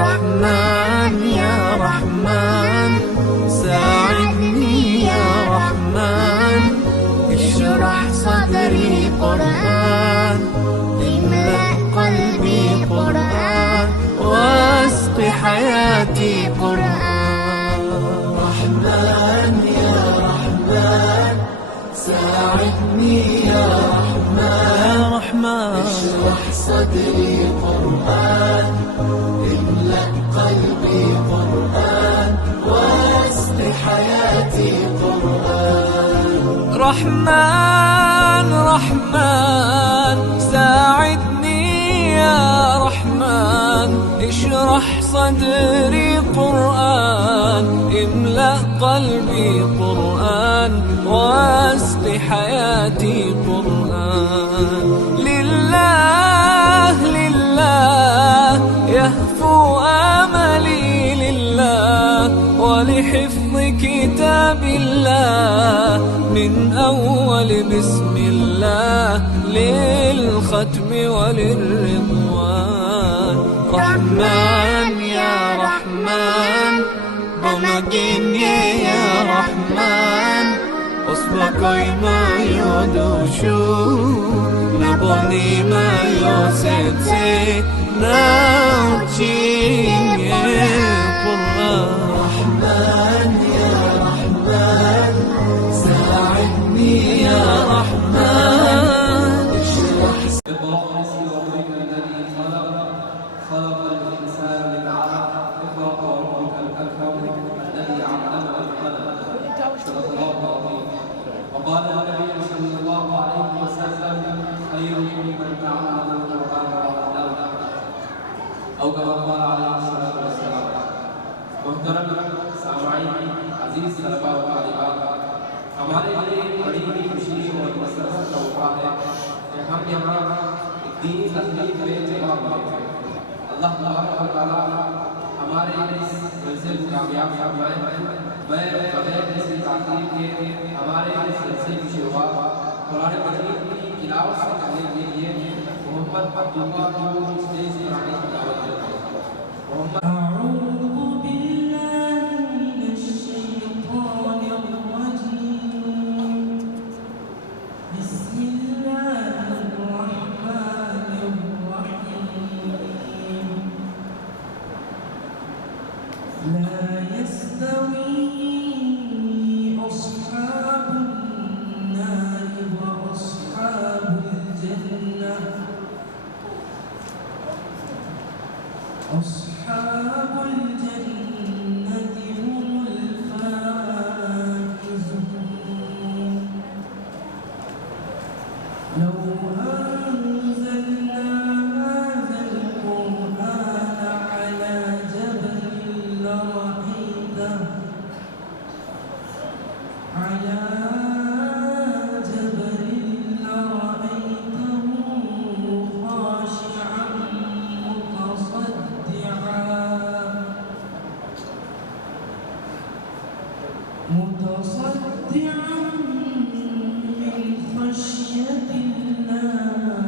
رحمن يا رحمن ساعدني يا رحمن اشرح صدري قرآن املأ قلبي قرآن واسق حياتي قرآن. رحمن يا رحمن ساعدني يا رحمن اشرح صدري قرآن املأ قلبي قرآن واسق حياتي قرآن. رحمن رحمن ساعدني يا رحمن اشرح صدري قرآن املأ قلبي قرآن واسق حياتي قرآن. لله لله يهفو آملي لله ولحفظ كتاب الله من أول بسم الله للختم وللرضوان. رحمن يا رحمن بمجيني يا رحمن أصبحي ما يدوشو نبني ما يوسيتي ناوتين يا قرآن. رحمن يا رحمن ساعدني يا رحمن اشرح صدري. الذي خلق الإنسان من علق اقرأ وربك الأكرم الذي علم بالقلم صدق الله العظيم. وقال النبي صلى الله عليه وسلم خيركم من تعلم القرآن وعلمه أو كما قال عليه الصلاة والسلام. محترم سامعین عزیز طلباء و طالبات، ہمارے لیے بڑی خوشی اور مسرت کا موقع ہے کہ ہم یہاں دینی تقریب میں جمع ہوئے ہیں. اللہ تبارک و تعالیٰ ہمارے اس جلسے کو کامیاب فرمائے. میں بغیر کسی تاخیر کے ہمارے اس جلسے کی شروعات قرآن مجید کی تلاوت سے کرنے کے لیے محمد عبداللہ کو اسٹیج پر آنے کی دعوت دیتا ہوں. محمد لا يستوي أصحاب النار وأصحاب الجنة. أصحاب الجنة هم الفائزون. لو أنزلنا هذا القرآن على جبل لرأيته خاشعا متصدعا من خشية الله.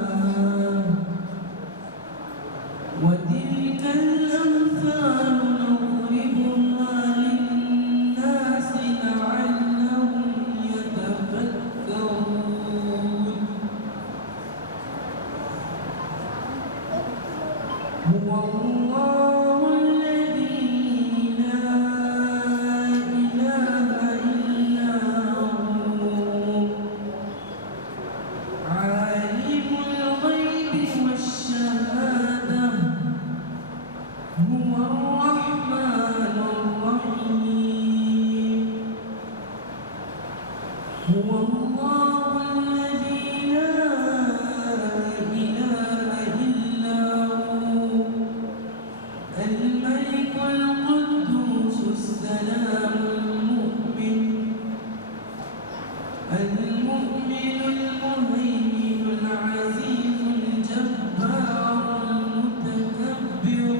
المؤمن المهيمن العزيز الجبار المتكبر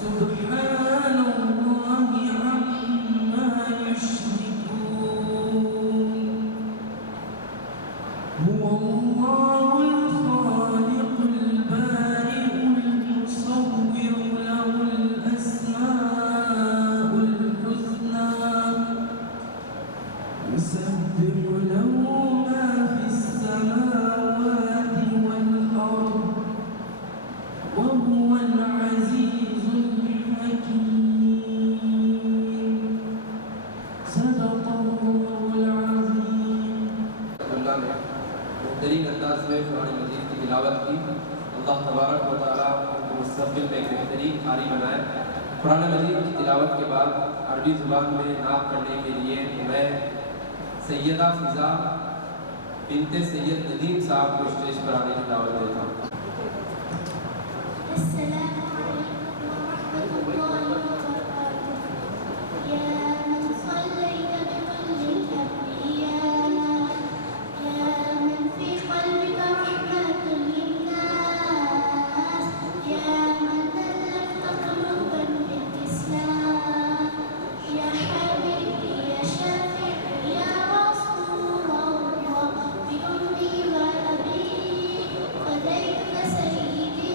سبحان الله عما يشركون هو الله الخالق البارئ المصور له الأسماء الحسنى يسبح له ما في السماوات والأرض وهو العزيز الحكيم صدق الله العظيم. اللہ نے بہترین انداز میں قرآن مجید کی تلاوت کی. اللہ تبارک و تعالیٰ کو مستقبل میں ایک بہترین قاری بنائے. قرآن مجید کی تلاوت کے بعد عربی زبان میں نعت پڑھنے کے لیے میں سیدہ فضا بنت سید ندیم صاحب کو اسٹیج پر آنے کی دعوت دیتا ہوں. السلام عليكم ورحمة الله وبركاته. يا من صليت بكل الأنبياء يا من في قلبك رحمة للناس يا من ألفت قلوبا بالإسلام يا حبيبي يا شفيعي يا رسول الله بأمي وأبي فديتك سيدي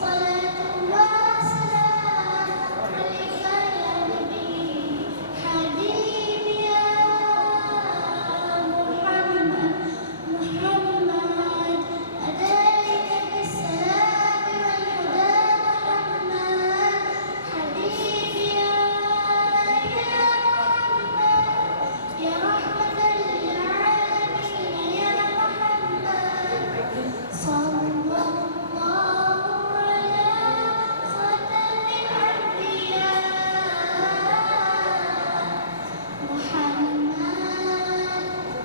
صلاة وسلام عليك يا نبي حبيبي يا محمد أتيت بالسلام والهدى محمد حبيبي يا محمد يا رحمة للعالمين يا محمد صلى الله على خاتم الأنبياء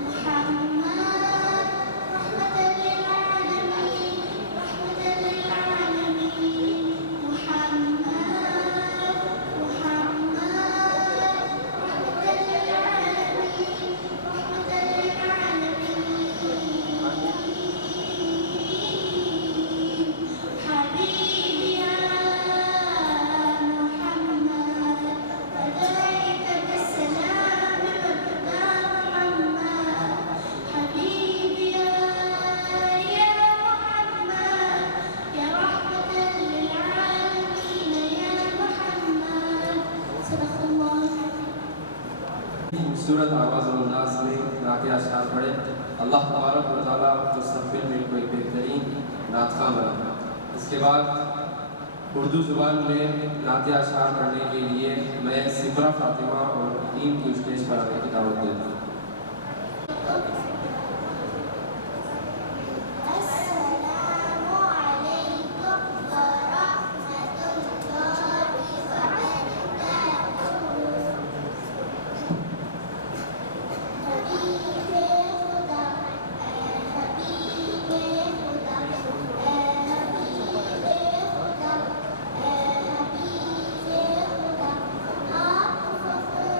محمد رحمة للعالمين رحمة للعالمين محمد رحمة للعالمين رحمة للعالمين حبيبي يا محمد أتيت بالسلام والهدى محمد حبيبي يا محمد يا رحمة للعالمين يا محمد صدق الله خوبصورت آواز و انداز میں نعت اشعار پڑھے. اللہ تبارک و تعالیٰ مستقبل میں ان کو ایک بہترین نعت خواں بنائے. اس کے بعد اردو زبان میں نعت اشعار پڑھنے کے لیے میں سمرہ فاطمہ اور ٹیم کی اسٹیج پر آنے کی دعوت دیتا ہوں. السلام عليكم ورحمة الله وبركاته. حبيبي خدا حبيبي خدا حبيبي خدا حبيبي خدا آپ فخر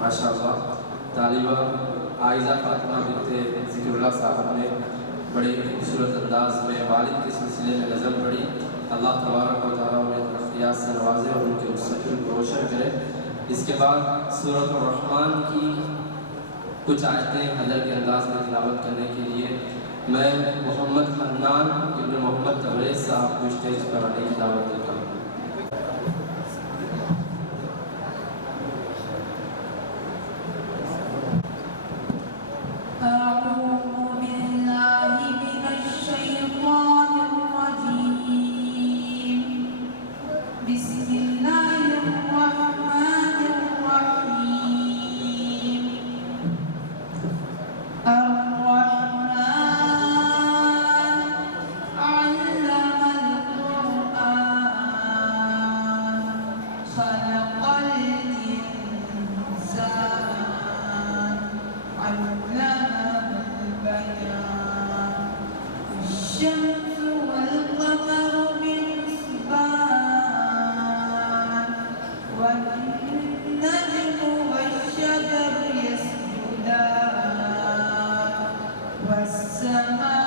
ماشاءاللہ طالبہ عائزہ فاطمہ بنت ذکر اللہ صاحب نے بڑے خوبصورت انداز میں والد کے سلسلے میں نظم پڑھی. اللہ تبارک و تعالیٰ انہیں ترقیات سے نوازے اور ان کے مستقبل کو روشن کرے. اس کے بعد سورۃ الرحمن کی کچھ آیتیں حضرت کے انداز میں تلاوت کرنے کے لیے میں محمد حنان ابن محمد تبریز صاحب کو اسٹیج پر آنے کی دعوت دیتا ہوں. الرحمن علم القرآن والسماء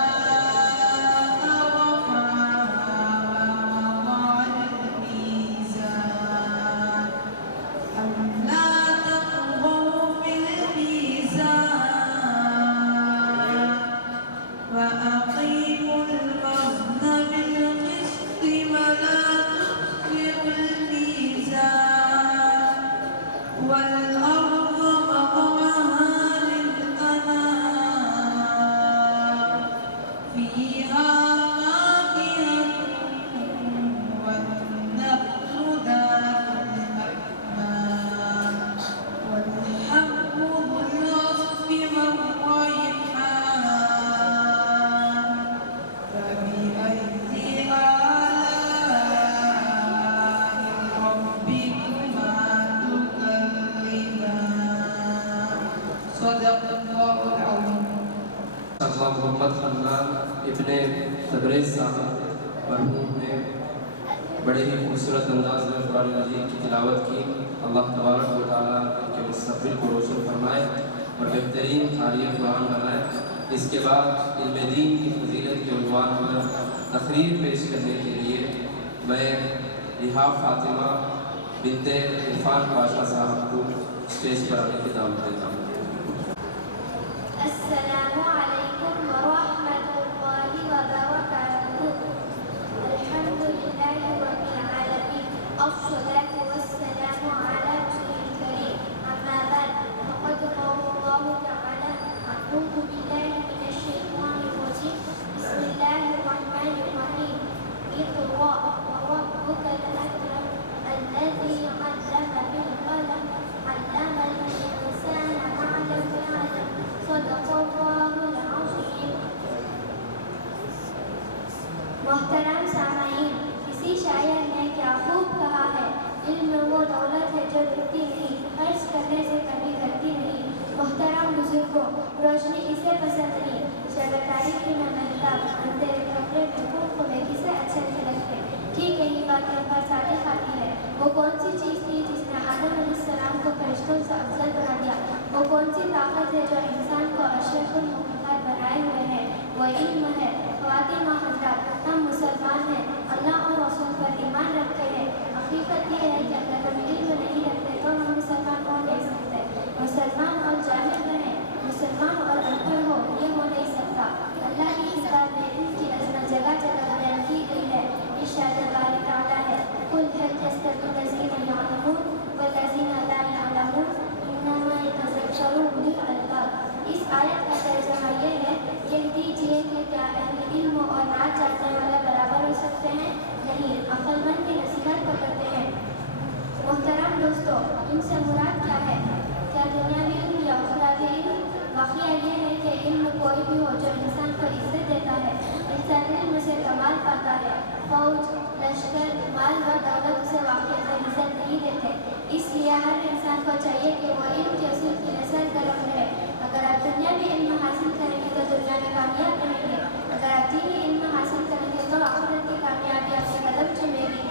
رفعها ووضع الميزان ألا تطغوا في الميزان وأقيموا الوزن بالقسط ولا تخسروا الميزان والأرض وضعها للأنام فيها فاكهة والنخل ذات الأكمام والحب ذو العصف والريحان فبأي آلاء ربكما تكذبان صدق الله العظيم اللہ محمد خنان ابن تبریز صاحب مرحوم نے بڑے ہی خوبصورت انداز میں قرآن مجید کی تلاوت کی. اللہ تبارک و تعالیٰ ان کے مستقبل کو روشن فرمائے اور بہترین قاری قرآن بنائے. اس کے بعد علم دین کی فضیلت کے عنوان پر تقریر پیش کرنے کے لیے میں رحاب فاطمہ بنت عرفان پاشا صاحب کو اسٹیج پر آنے کی دعوت دیتا ہوں. السلام علیکم ورحمۃ اللہ وبرکاتہ. الحمد للہ رب العالمین الصلاة والسلام علی رسول الکریم. اما بعد فقد قال اللہ تعالی اعوذ باللہ من الشیطان الرجیم. بسم اللہ الرحمن الرحیم. اقرأ وربک الاکرم الذی علم بالقلم علم الانسان ما لم يعلم صدق اللہ العظیم. محترم سامعین، کسی شاعر نے کیا خوب کہا ہے، علم وہ دولت ہے جو رکتی نہیں، خرچ کرنے سے کبھی گھٹتی نہیں. محترم بزرگوں، روشنی کسے پسند نہیں، شب تاریکی میں مہتاب، اندھیرے کمرے میں خوب میں کسے اچھے نہیں لگتے. ٹھیک یہی بات ہم پر صادق آتی ہے. وہ کون سی چیز تھی جس نے آدم علیہ السلام کو فرشتوں سے افضل بنا دیا؟ وہ کون سی طاقت ہے جو انسان کو اشرف المخلوقات بنائے ہوئے ہے؟ وہ علم ہے. خواتین و حضرات، ہم مسلمان ہیں، اللہ اور رسول پر ایمان رکھتے ہیں. حقیقت یہ ہے کہ اگر ہم علم نہیں رکھتے تو ہم مسلمان ہو نہیں سکتے. مسلمان اور جاہل رہیں، مسلمان اور ان پڑھ ہو، یہ ہو نہیں سکتا. اللہ کی اس بات میں ان کی عظمت جگہ جگہ بیان کی گئی ہے. ارشاد باری تعالیٰ ہے قل هل يستوي الذين يعلمون والذين لا يعلمون انما يتذكر اولو الالباب. اس آیت کا ترجمہ یہ ہے، کہہ دیجیے کہ کیا اہل علم اور نعت جاننے والا برابر ہو سکتے ہیں؟ نہیں، عقل مند کی نصیحت پکڑتے ہیں. محترم دوستو، ان سے مراد کیا ہے؟ کیا دنیاوی علم یا اخروی علم؟ واقعہ یہ ہے کہ علم کوئی بھی ہو جو انسان کو عزت دیتا ہے، انسان علم سے کمال پاتا ہے. فوج، لشکر، مال و دولت اسے واقعہ عزت نہیں دیتے. اس لیے ہر انسان کو چاہیے کہ وہ علم کے اصول کی نظر قلم رہے. اگر آپ دنیاوی علم حاصل کریں گے تو دنیا میں کامیاب رہیں گے. اگر آپ دینی علم حاصل کریں گے تو آخرت کی کامیابی آپ کے قدم چومے گی.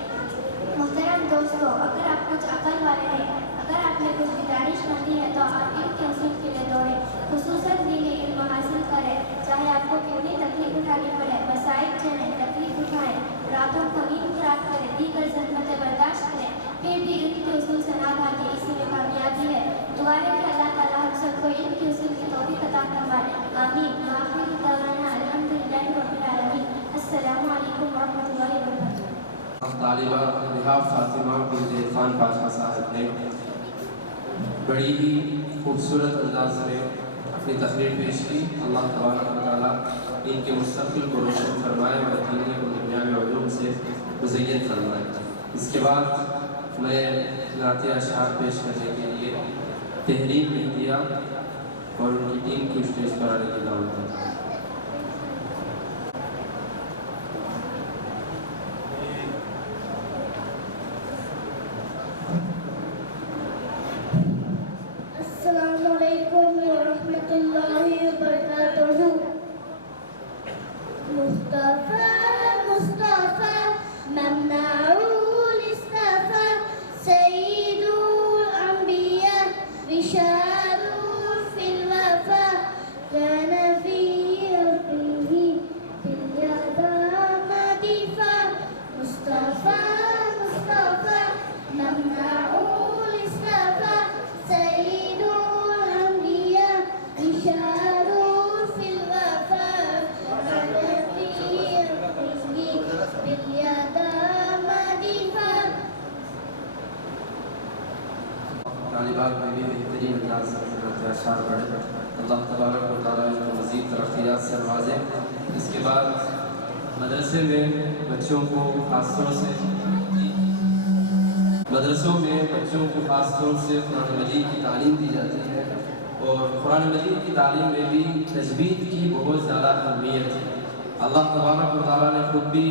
محترم دوستو، اگر آپ کچھ عقل والے ہیں، اگر آپ میں کچھ دانش مندی ہے تو آپ علم کے اصول کے لیے دوڑیں، خصوصاً دینی علم حاصل کریں. چاہے آپ کو کتنی تکلیف اٹھانی پڑے، مسائل جھیلیں، تکلیف اٹھائیں، راتوں کو نیند خراب کریں، دیگر زحمتیں برداشت کریں، پھر بھی علم کے اصول سے نہ بھاگیں، اسی میں کامیابی ہے. دعا ہے کہ اللہ تعالیٰ ہم سب کو علم کے اصول کی توفیق عطا فرمائے. آمین. وآخر دعوانا الحمدللہ رب العالمین. السلام علیکم ورحمۃ اللہ وبرکاتہ. طالبہ رحاب فاطمہ بنت عرفان پاشا صاحب نے بڑی ہی خوبصورت انداز میں اپنی تقریر پیش کی. اللہ تبارک و تعالیٰ ان کے مستقبل کو روشن فرمائے اور دینی اور دنیاوی علوم سے مزین فرمائے. اس کے بعد میں نعتیہ اشعار پیش کرنے کے لیے تحریر مہدیہ اور ان کی ٹیم کو اسٹیج پر آنے کی دعوت دیتا ہوں. السلام علیکم ورحمۃ اللہ وبرکاتہ. مصطفیٰ مصطفیٰ ممنوع الاصطفاء سید الانبیاء بشار فی الوفا كان في بہترین انداز میں اشعار پڑھے. اللہ تبارک و تعالیٰ ان کو مزید ترقیات سے نوازے. اس کے بعد مدرسے میں بچوں کو خاص طور سے قرآن مجید کی تعلیم دی جاتی ہے، اور قرآن مجید کی تعلیم میں بھی تجوید کی بہت زیادہ اہمیت ہے. اللہ تبارک و تعالیٰ نے خود بھی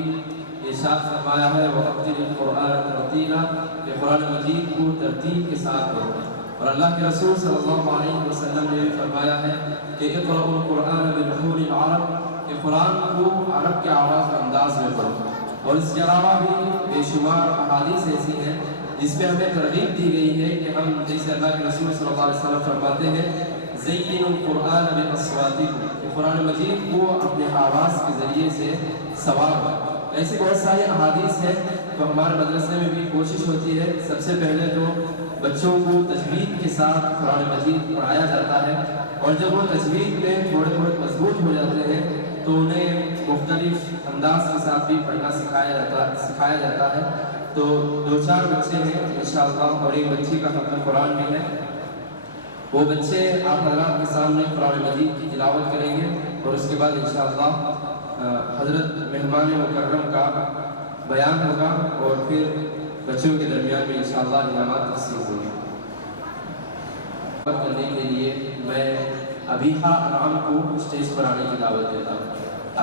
ارشاد فرمایا ہے وَرَتِّلِ الْقُرْآنَ تَرْتِيلًا کہ قرآن مجید کو ترتیب کے ساتھ پڑھو. اور اللہ کے رسول صلی اللہ علیہ وسلم نے بھی فرمایا ہے کہ اقرأوا القرآن بِلُحُونِ الْعَرَبِ کہ قرآن کو عرب کے آواز انداز میں پڑھو. اور اس کے علاوہ بھی بے شمار احادیث ایسی ہیں جس پہ ہمیں ترغیب دی گئی ہے کہ ہم جیسے اللہ کے رسول صلی اللہ علیہ وسلم فرماتے ہیں زَيِّنُوا الْقُرْآنَ بِأَصْوَاتِكُمْ کہ قرآن مجید کو اپنے آواز کے ذریعے سے سوار. ایسی بہت ساری احادیث ہیں. تو ہمارے مدرسے میں بھی کوشش ہوتی ہے سب سے پہلے تو بچوں کو تجوید کے ساتھ قرآن مجید پڑھایا جاتا ہے، اور جب وہ تجوید میں تھوڑے مضبوط ہو جاتے ہیں تو انہیں مختلف انداز کے ساتھ بھی پڑھنا سکھایا جاتا ہے. تو 2-4 بچے ہیں انشاءاللہ، اور ایک بچی کا ختم قرآن بھی ہے. وہ بچے آپ حضرات کے سامنے قرآن مجید کی تلاوت کریں گے، اور اس کے بعد انشاءاللہ حضرت مہمان مکرم کا بیان ہوگا، اور پھر بچوں کے درمیان میں انشاءاللہ انعامات تقسیم ہوں گے. کرنے کے لیے میں ابیحہ انعام کو اسٹیج پر آنے کی دعوت دیتا ہوں.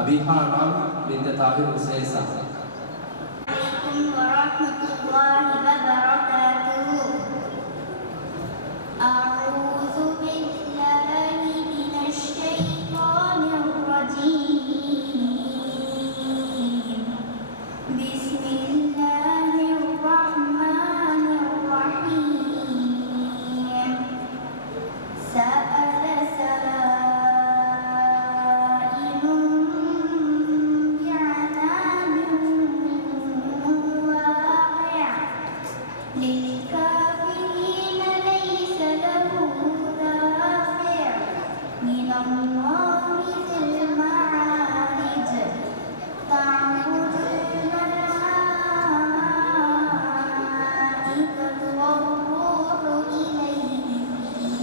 ابیحہ انعام بنت طاہر حسین صاحب. ورحمۃ اللہ وبرکاتہ. اعوذ باللہ من الشیطان الرجیم. بسم اللہ الرحمن الرحیم. سأل سائل بعذاب واقع للكافرين ليس له دافع من الله ذي المعارج. تعرج والروح إليه في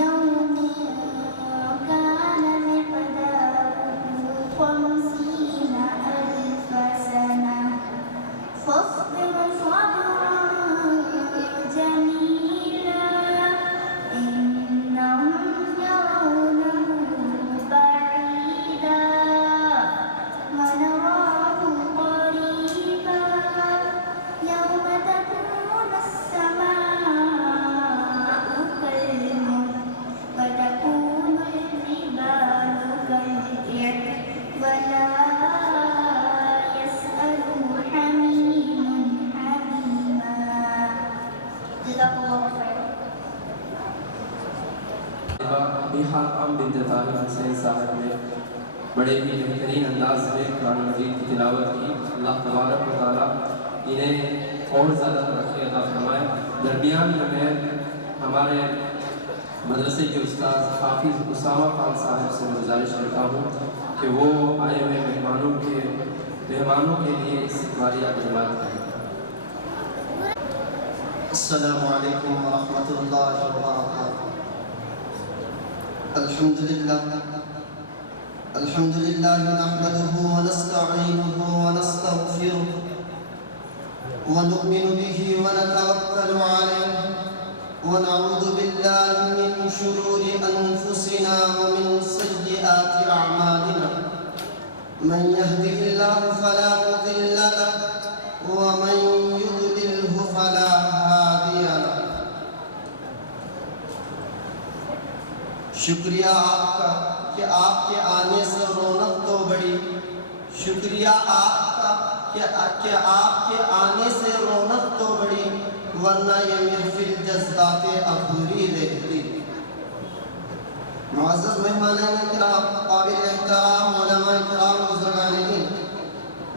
يوم كان مقداره 50,000 سنة. فاصبر صبرا جميلا إنهم يرونه بعيدا ونراه قريبا. يوم تكون السماء كالمهل وتكون الجبال كالعهن ولا يسأل حميم حميما. جزاك الله خيرا. ابیحہ انعام بنت طاہر حسین صاحب نے بڑے ہی بہترین انداز میں قرآن مجید کی تلاوت کی. اللہ تبارک و تعالیٰ انہیں اور زیادہ ترقی عطا فرمائے. درمیان میں ہمارے مدرسے کے استاد حافظ اسامہ خان صاحب سے گزارش کرتا ہوں کہ وہ آئے ہوئے مہمانوں کے لیے استقبالیہ کلمات کریں. السلام علیکم ورحمۃ اللہ وبرکاتہ. الحمد للہ نحمده ونستعینه ونستغفره ونؤمن به ونتوکل علیہ ونعوذ باللہ من شرور انفسنا ومن سیئات اعمالنا. من يهده الله فلا مضل له ومن يضلله فلا هادي له. شکریہ آپ کا کہ آپ کے آنے سے رونق تو بڑی. شکریہ آپ کا کہ آپ کے آنے سے رونق تو بڑی، ورنہ یہ محفل جذبات ادھوری رہتی. معزز مہمان کرام، قابل احترام علماء کرام، بزرگان دین،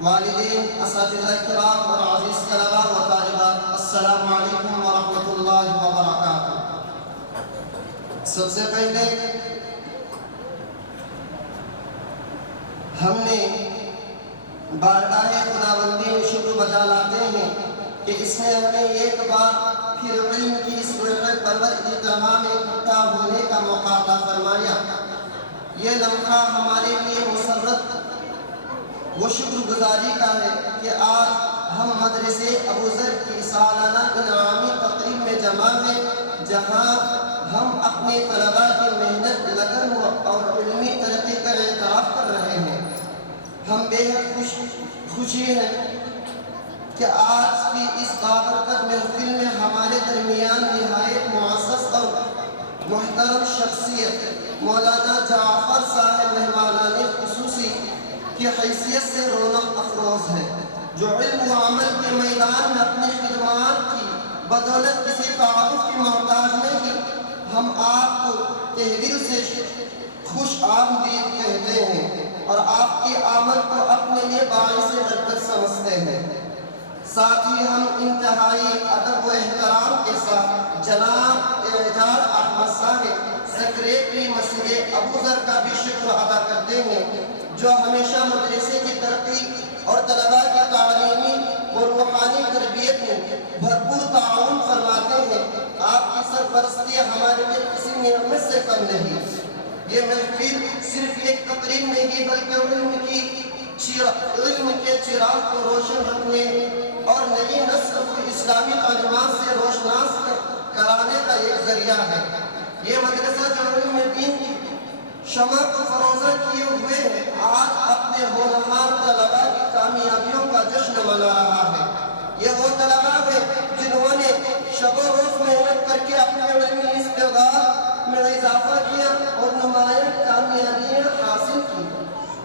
والدین، اساتذہ کرام اور عزیز طلباء و طالبات، السلام علیکم ورحمۃ اللہ وبرکاتہ. سب سے پہلے ہم نے بارگاہ خداوندی میں شکر بجا لاتے ہیں کہ اس نے ہمیں ایک بار پھر علم کی اس رغبت پرور اجتماع میں اکٹھا ہونے کا موقع عطا فرمایا۔ یہ لمحہ ہمارے لیے مسرت و شکر گزاری کا ہے کہ آج ہم مدرسے ابو ذر کی سالانہ انعامی تقریب میں جمع ہیں، جہاں ہم اپنے طلباء کی محنت، لگن اور علمی ترقی کا اعتراف کر رہے ہیں۔ ہم بے حد خوشی ہیں کہ آج کی اس بابرکت محفل میں ہمارے درمیان نہایت معزز اور محترم شخصیت مولانا جعفر صاحب مہمانان خصوصی کی حیثیت سے رونق افروز ہے، جو علم و عمل کے میدان میں اپنی خدمات کی بدولت کسی تعارف کی محتاج نہیں۔ ہم آپ کو تہ دل سے خوش آمدید کہتے ہیں اور آپ کی آمد کو اپنے لیے باعث برکت سمجھتے ہیں۔ ساتھ ہی ہم انتہائی ادب و احترام کے ساتھ جناب اعجاز احمد صاحب سیکریٹری مسجد ابو ذر کا بھی شکر ادا کرتے ہیں، جو ہمیشہ مدرسے کی ترقی اور طلباء کی تعلیمی و روحانی تربیت میں بھرپور تعاون فرماتے ہیں۔ آپ کی سرپرستی ہمارے لیے کسی نعمت سے کم نہیں۔ یہ محفل صرف ایک تقریب نہیں بلکہ علم کے چراغ کو روشن رکھنے اور نئی نسل کو اسلامی تعلیمات سے روشناس کرانے کا ایک ذریعہ ہے۔ یہ مدرسہ جو علم دین کی شمع کو فروزہ کیے ہوئے آج اپنے ہونہار طلباء کی کامیابیوں کا جشن منا رہا ہے۔ یہ وہ طلباء ہیں جنہوں نے شب و روز محنت کر کے اپنے علمی استعداد میں اضافہ کیا اور نمایاں کامیابیاں حاصل کی۔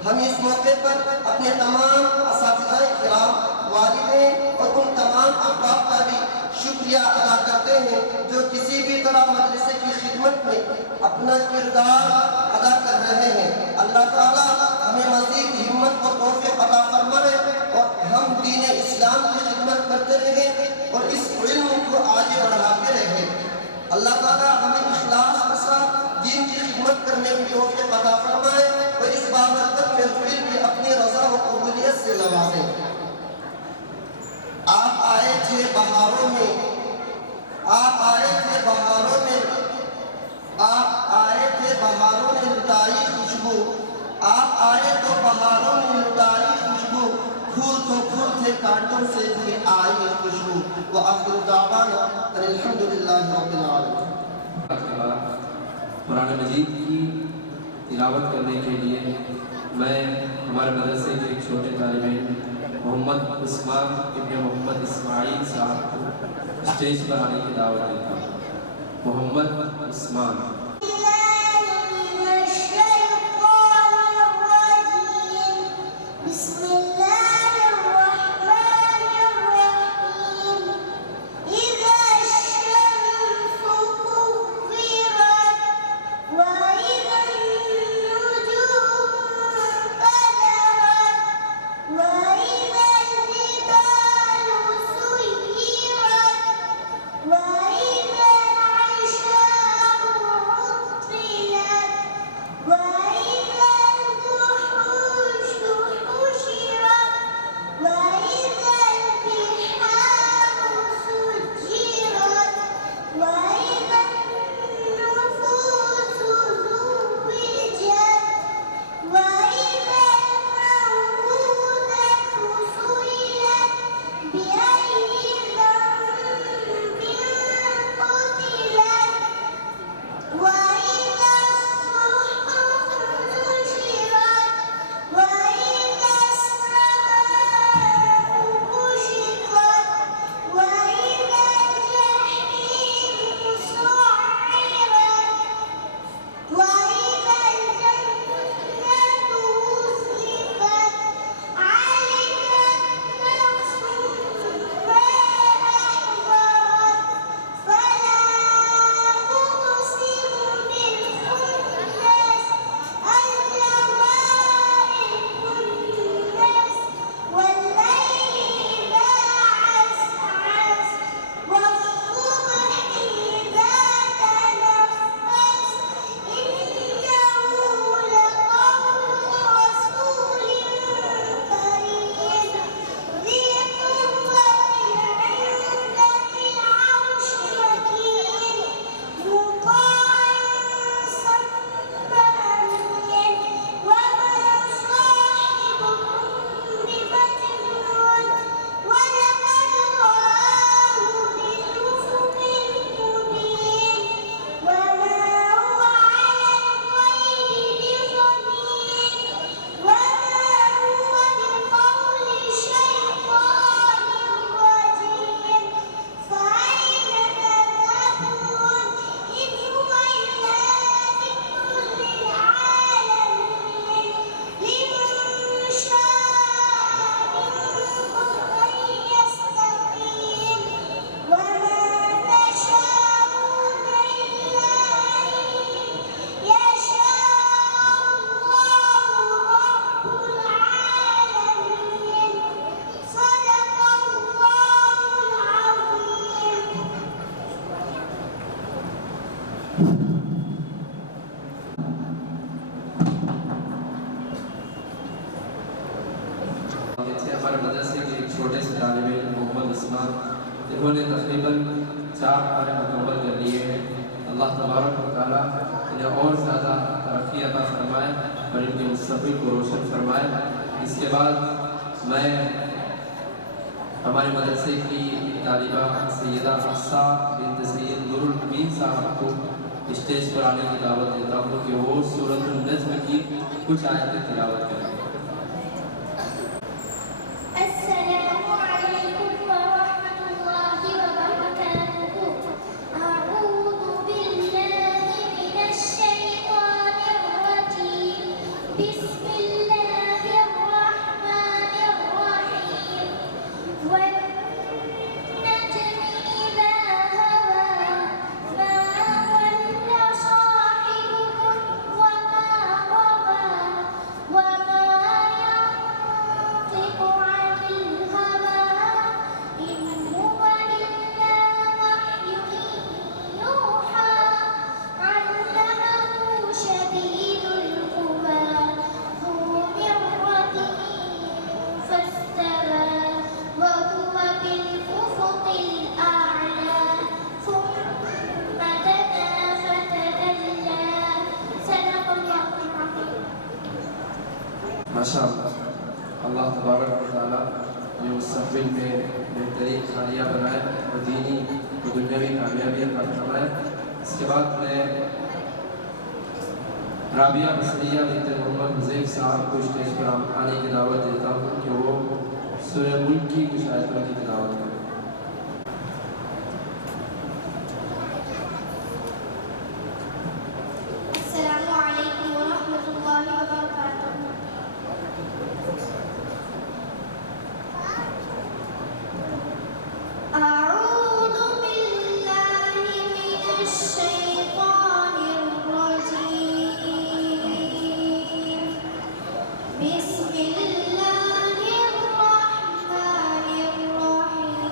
ہم اس موقع پر اپنے تمام اساتذہ کرام، والدین اور ان تمام احباب کا بھی شکریہ ادا کرتے ہیں جو کسی بھی طرح مدرسے کی خدمت میں اپنا کردار ادا کر رہے ہیں۔ اللہ تعالیٰ ہمیں مزید ہمت اور توفیق عطا فرمائے اور ہم دین اسلام کی خدمت کرتے رہیں اور اس علم کو آگے بڑھاتے رہیں۔ اللہ تعالیٰ ہمیں اخلاص کے ساتھ دین کی خدمت کرنے کی توفیق عطا فرمائے اور اس بابرکت محفل میں اپنی رضا و قبولیت سے نوازے۔ آپ آئے تھے بہاروں میں، آپ آئے تھے بہاروں میں، آپ آئے تھے بہاروں میں لٹائی خوشبو، آپ آئے تو بہاروں میں لٹائی خوشبو، پھول تو پھول تھے کانٹوں سے بھی آئی خوشبو۔ وآخر دعوانا ان الحمدللہ رب العالمین۔ قرآن مجید کی تلاوت کرنے کے لیے میں ہمارے مدرسے کے ایک چھوٹے طالب علم محمد عثمان ابن محمد اسماعیل صاحب کو اسٹیج پر آنے کی دعوت دیتا ہوں۔ محمد عثمان۔ وَإِذَا الْعِشَارُ ہمارے مدرسے کے ایک چھوٹے سے طالب علم محمد عثمان، انہوں نے تقریباً 4 پارے مکمل کر لیے ہیں۔ اللہ تبارک و تعالیٰ انہیں اور زیادہ ترقی عطا فرمائے اور ان کے مستقبل کو روشن فرمائے۔ اس کے بعد میں ہمارے مدرسے کی طالبہ سیدہ حفصہ بنت سید نور الامین صاحب کو اسٹیج پر آنے کی دعوت دیتا ہوں کہ وہ سورۃ النجم کی کچھ آیتیں تلاوت کریں۔ ماشاءاللہ، اللہ تبارک و تعالیٰ یہ مستقبل میں بہترین خالیہ بنائے اور دینی و دنیاوی کامیابی عطا فرمائے۔ اس کے بعد میں رابعہ بصریہ بنت محمد حذیف صاحب کو اسٹیج پر آنے کی دعوت دیتا ہوں کہ وہ سورہ ملک کی کچھ آیتوں کی تلاوت کریں۔ السلام علیکم ورحمۃ اللہ وبرکاتہ۔ أعوذ بالله من الشيطان الرجيم، بسم الله الرحمن الرحيم۔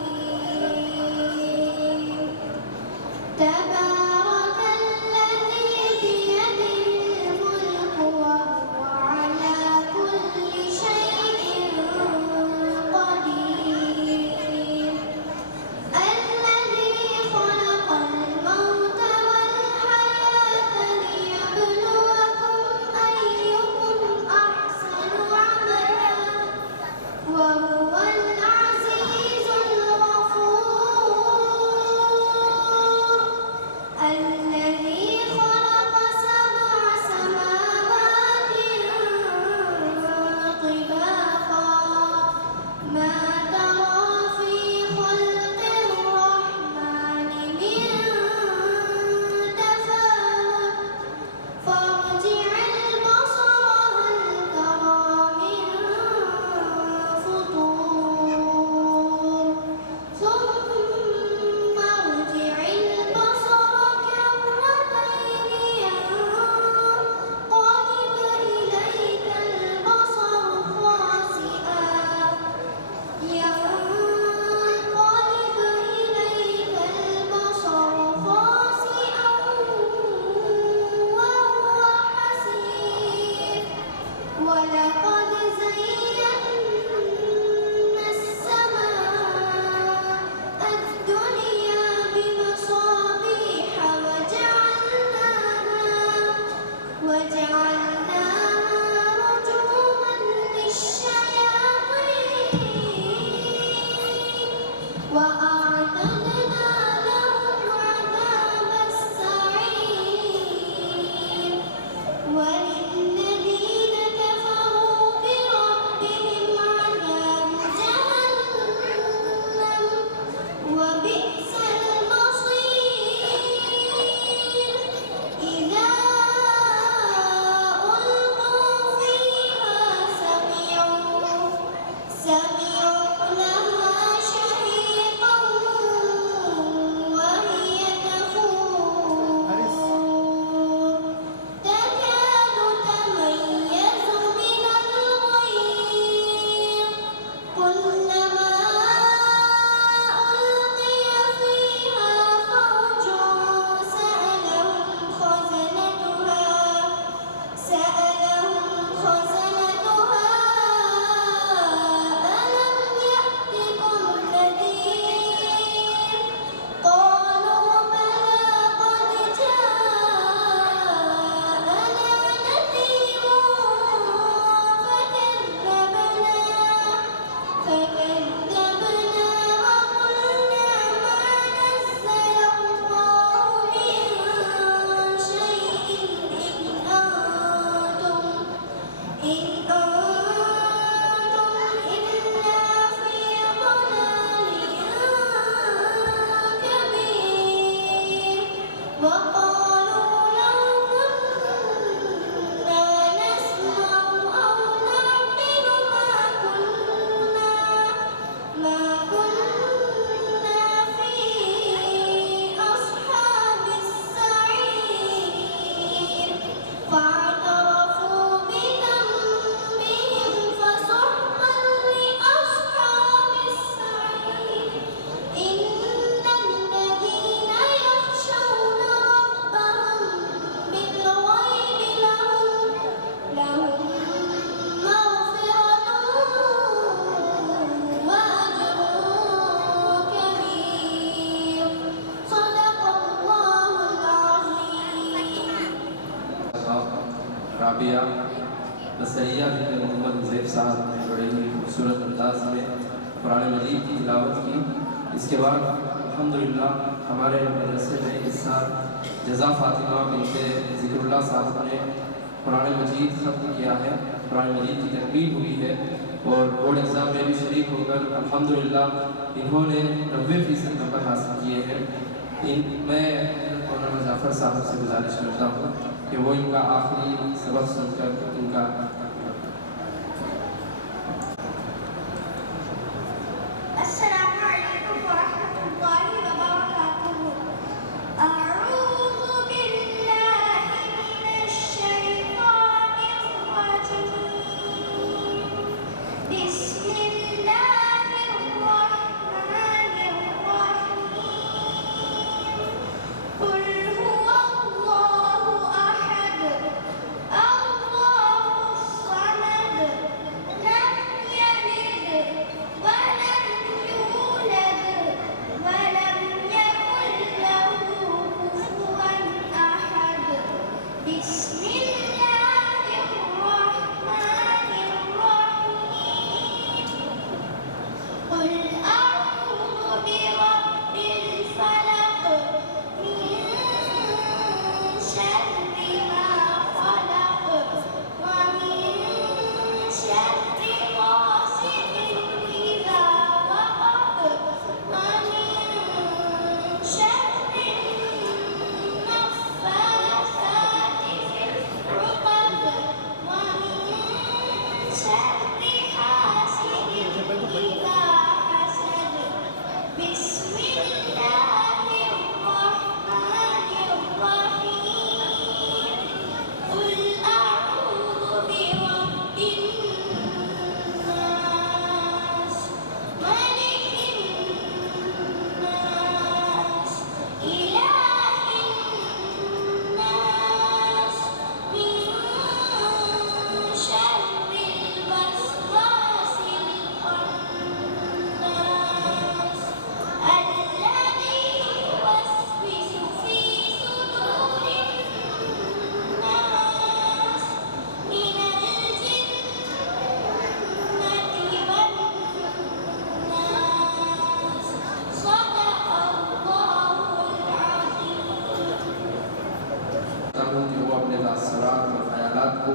رابعہ بصریہ بنت محمد حذیف صاحب نے بڑے ہی خوبصورت انداز میں قرآن مجید کی تلاوت کی۔ اس کے بعد الحمدللہ ہمارے مدرسے میں اس سال جزا فاطمہ بنت ذکر اللہ صاحب نے قرآن مجید ختم کیا ہے، قرآن مجید کی تکمیل ہوئی ہے اور بورڈ ایگزام میں بھی شریک ہو کر الحمدللہ انہوں نے 90% نمبر حاصل کیے ہیں۔ میں مولانا جعفر صاحب سے گزارش کرتا ہوں کہ وہ ان کا آخری سبق سن کر ان کا السلام علیکم ورحمۃ اللہ وبرکاتہ۔ اعوذ باللہ من الشیطان الرجیم، بسم اللہ الرحمن الرحیم، قل هو اللہ احد اللہ الصمد لم یلد ولم يولد ولم يكن له كفوا أحد، بسم الله الرحمن الرحيم، قل أعوذ برب الفلق من شر ما خلق ومن شر غاسق إذا وقب ومن شر النفاثات في العقد ومن شر حاسد إذا حسد، بسم الله الرحمن الرحيم، قل أعوذ برب الناس ملك الناس إله الناس من شر الوسواس الخناس الذي يوسوس في صدور الناس من الجنة والناس، صدق الله العظيم۔ چاہتا ہوں کہ وہ اپنے تاثرات اور خیالات کو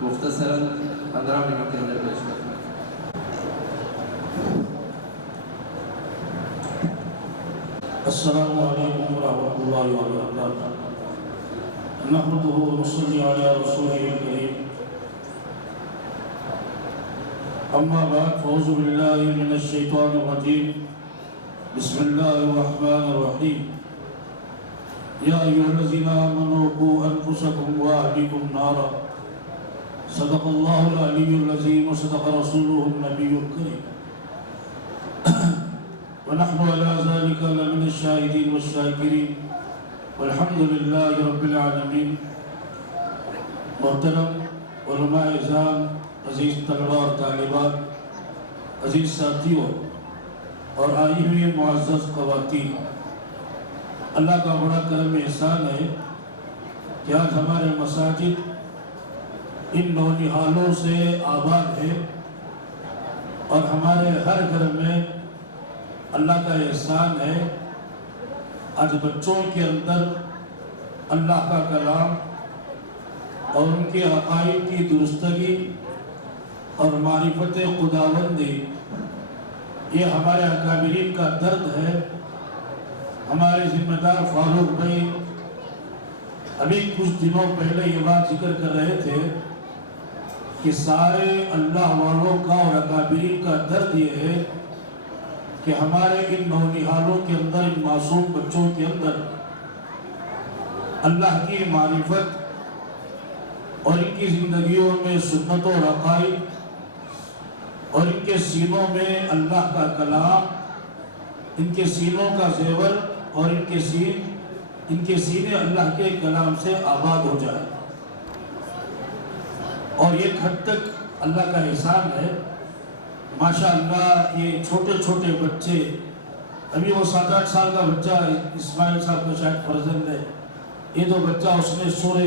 مختصراً 15 منٹ کے اندر پیش کریں۔ السلام علیکم ورحمۃ اللہ وبرکاتہ۔ نحمدہ ونصلی علی رسولہ الکریم، اما بعد فاعوذ باللہ من الشیطان الرجیم، بسم اللہ الرحمن الرحیم، یا ایھا الذین آمنوا قوا انفسکم واہلیکم نارا، صدق اللہ العلی العظیم وصدق رسولہ النبی الکریم، ونحن على ذلك لمن الشاهدين والشاكرين والحمد لله رب العالمين۔ محترم علماء اعزام، عزیز طلباء اور طالبات، عزیز ساتھیوں اور آئی ہوئی معزز خواتین، اللہ کا بڑا کرم احسان ہے کہ آج ہمارے مساجد ان نونہالوں سے آباد ہے اور ہمارے ہر گھر میں اللہ کا احسان ہے، آج بچوں کے اندر اللہ کا کلام اور ان کے عقائد کی درستگی اور معرفت خداوندی، یہ ہمارے اکابرین کا درد ہے۔ ہمارے ذمہ دار فاروق بھائی ابھی کچھ دنوں پہلے یہ بات ذکر کر رہے تھے کہ سارے اللہ والوں کا اور اکابرین کا درد یہ ہے کہ ہمارے ان نونہالوں کے اندر، ان معصوم بچوں کے اندر اللہ کی معرفت اور ان کی زندگیوں میں سنت اور عقائد اور ان کے سینوں میں اللہ کا کلام، ان کے سینوں کا زیور اور ان کے سینے اللہ کے کلام سے آباد ہو جائے۔ اور ایک حد تک اللہ کا احسان ہے، ماشاءاللہ یہ چھوٹے چھوٹے بچے، ابھی وہ 7-8 سال کا بچہ اسماعیل صاحب کا شاید فرزند ہے، یہ تو بچہ اس نے سورہ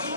3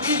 30